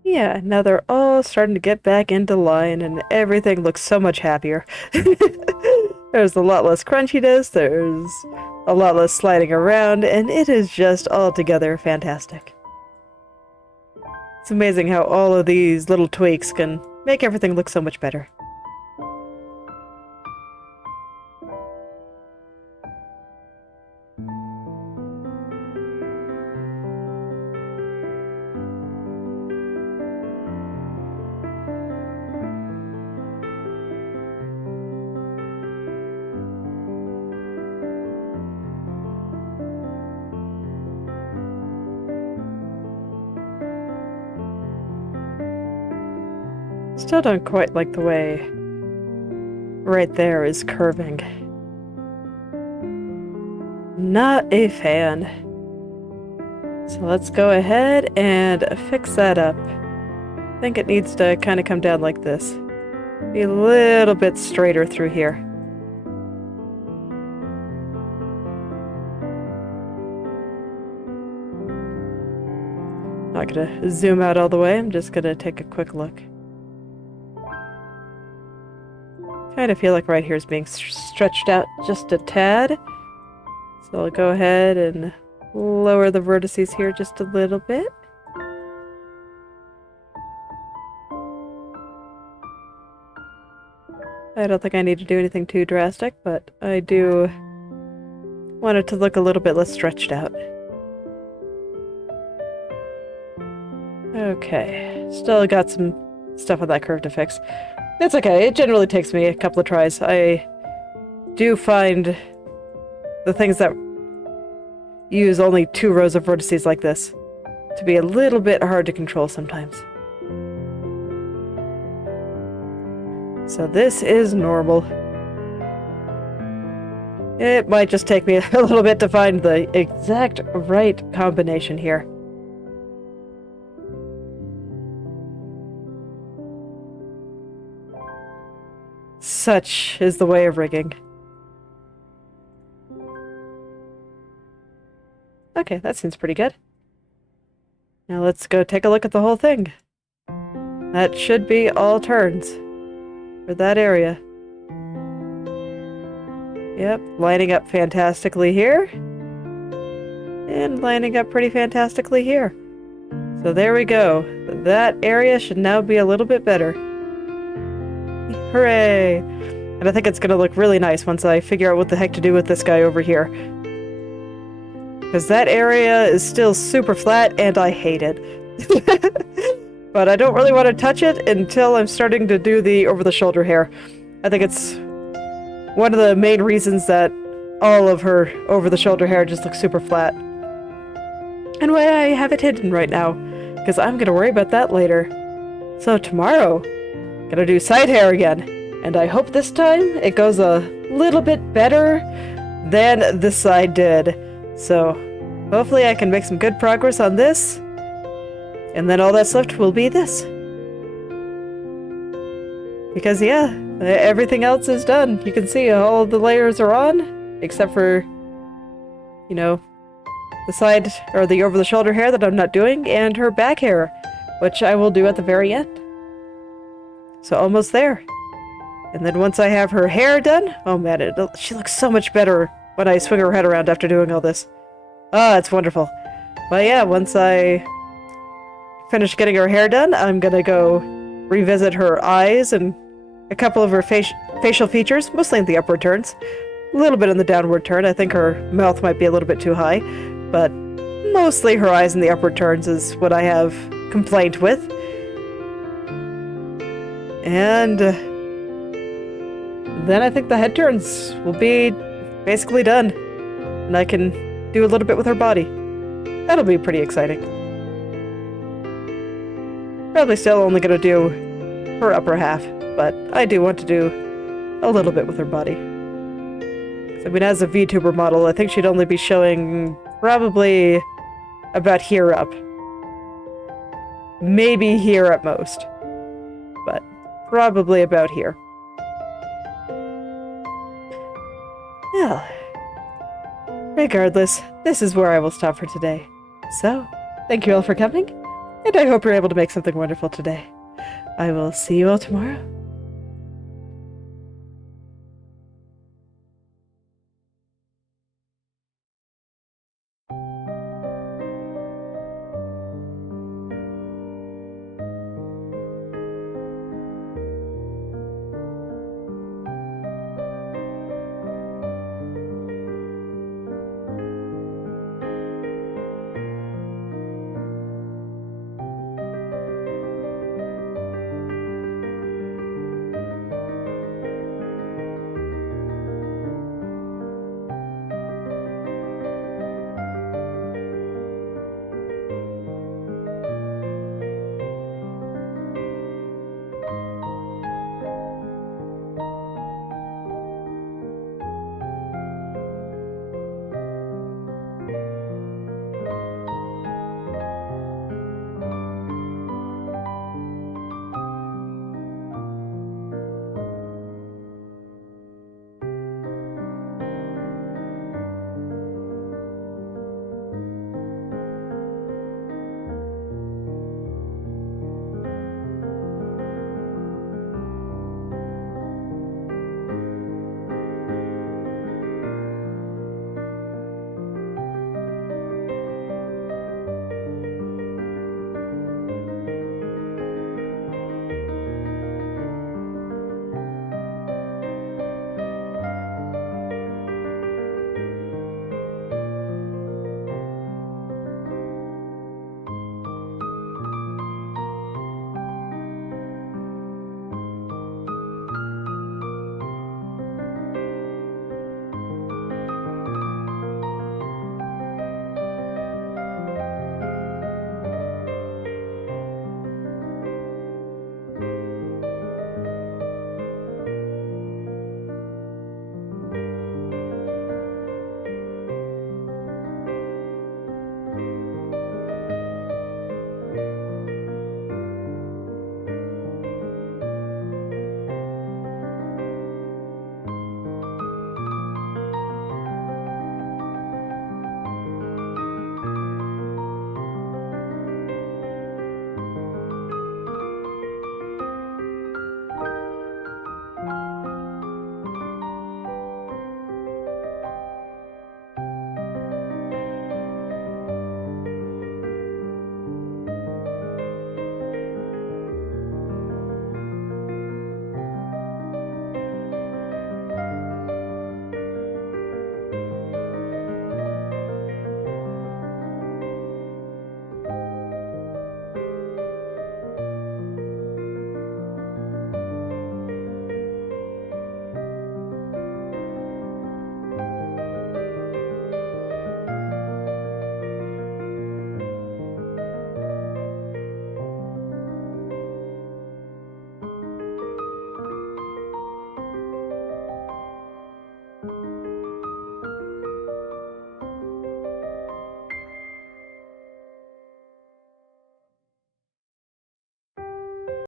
Yeah, now they're all starting to get back into line and everything looks so much happier. There's a lot less crunchiness, there's a lot less sliding around, and it is just altogether fantastic. It's amazing how all of these little tweaks can make everything look so much better. Still don't quite like the way right there is curving. Not a fan. So let's go ahead and fix that up. I think it needs to kind of come down like this. Be a little bit straighter through here. Not gonna zoom out all the way, I'm just gonna take a quick look. Kind of feel like right here is being stretched out just a tad. So I'll go ahead and lower the vertices here just a little bit. I don't think I need to do anything too drastic, but I do want it to look a little bit less stretched out. Okay, still got some stuff on that curve to fix. It's okay, it generally takes me a couple of tries. I do find the things that use only 2 rows of vertices like this to be a little bit hard to control sometimes. So this is normal. It might just take me a little bit to find the exact right combination here. Such is the way of rigging. Okay, that seems pretty good. Now let's go take a look at the whole thing. That should be all turns for that area. Yep, lining up fantastically here. And lining up pretty fantastically here. So there we go. That area should now be a little bit better. Hooray! And I think it's gonna look really nice once I figure out what the heck to do with this guy over here. Because that area is still super flat and I hate it. But I don't really want to touch it until I'm starting to do the over-the-shoulder hair. I think it's one of the main reasons that all of her over-the-shoulder hair just looks super flat. And why I have it hidden right now, because I'm gonna worry about that later. So tomorrow, gonna do side hair again, and I hope this time it goes a little bit better than this side did. So hopefully I can make some good progress on this, And then all that's left will be this. Because, yeah, everything else is done. You can see all the layers are on, except for, you know, the side, or the over-the-shoulder hair that I'm not doing, and her back hair, which I will do at the very end. So almost there. And then once I have her hair done, oh man, she looks so much better when I swing her head around after doing all this. Ah, it's wonderful. But yeah, once I finish getting her hair done, I'm gonna go revisit her eyes and a couple of her facial features, mostly in the upward turns. A little bit in the downward turn. I think her mouth might be a little bit too high, but mostly her eyes in the upward turns is what I have complaint with. And then I think the head turns will be basically done. And I can do a little bit with her body. That'll be pretty exciting. Probably still only gonna do her upper half, but I do want to do a little bit with her body. I mean, as a VTuber model, I think she'd only be showing probably about here up. Maybe here at most. But probably about here. Well, regardless, this is where I will stop for today. So, thank you all for coming, and I hope you're able to make something wonderful today. I will see you all tomorrow.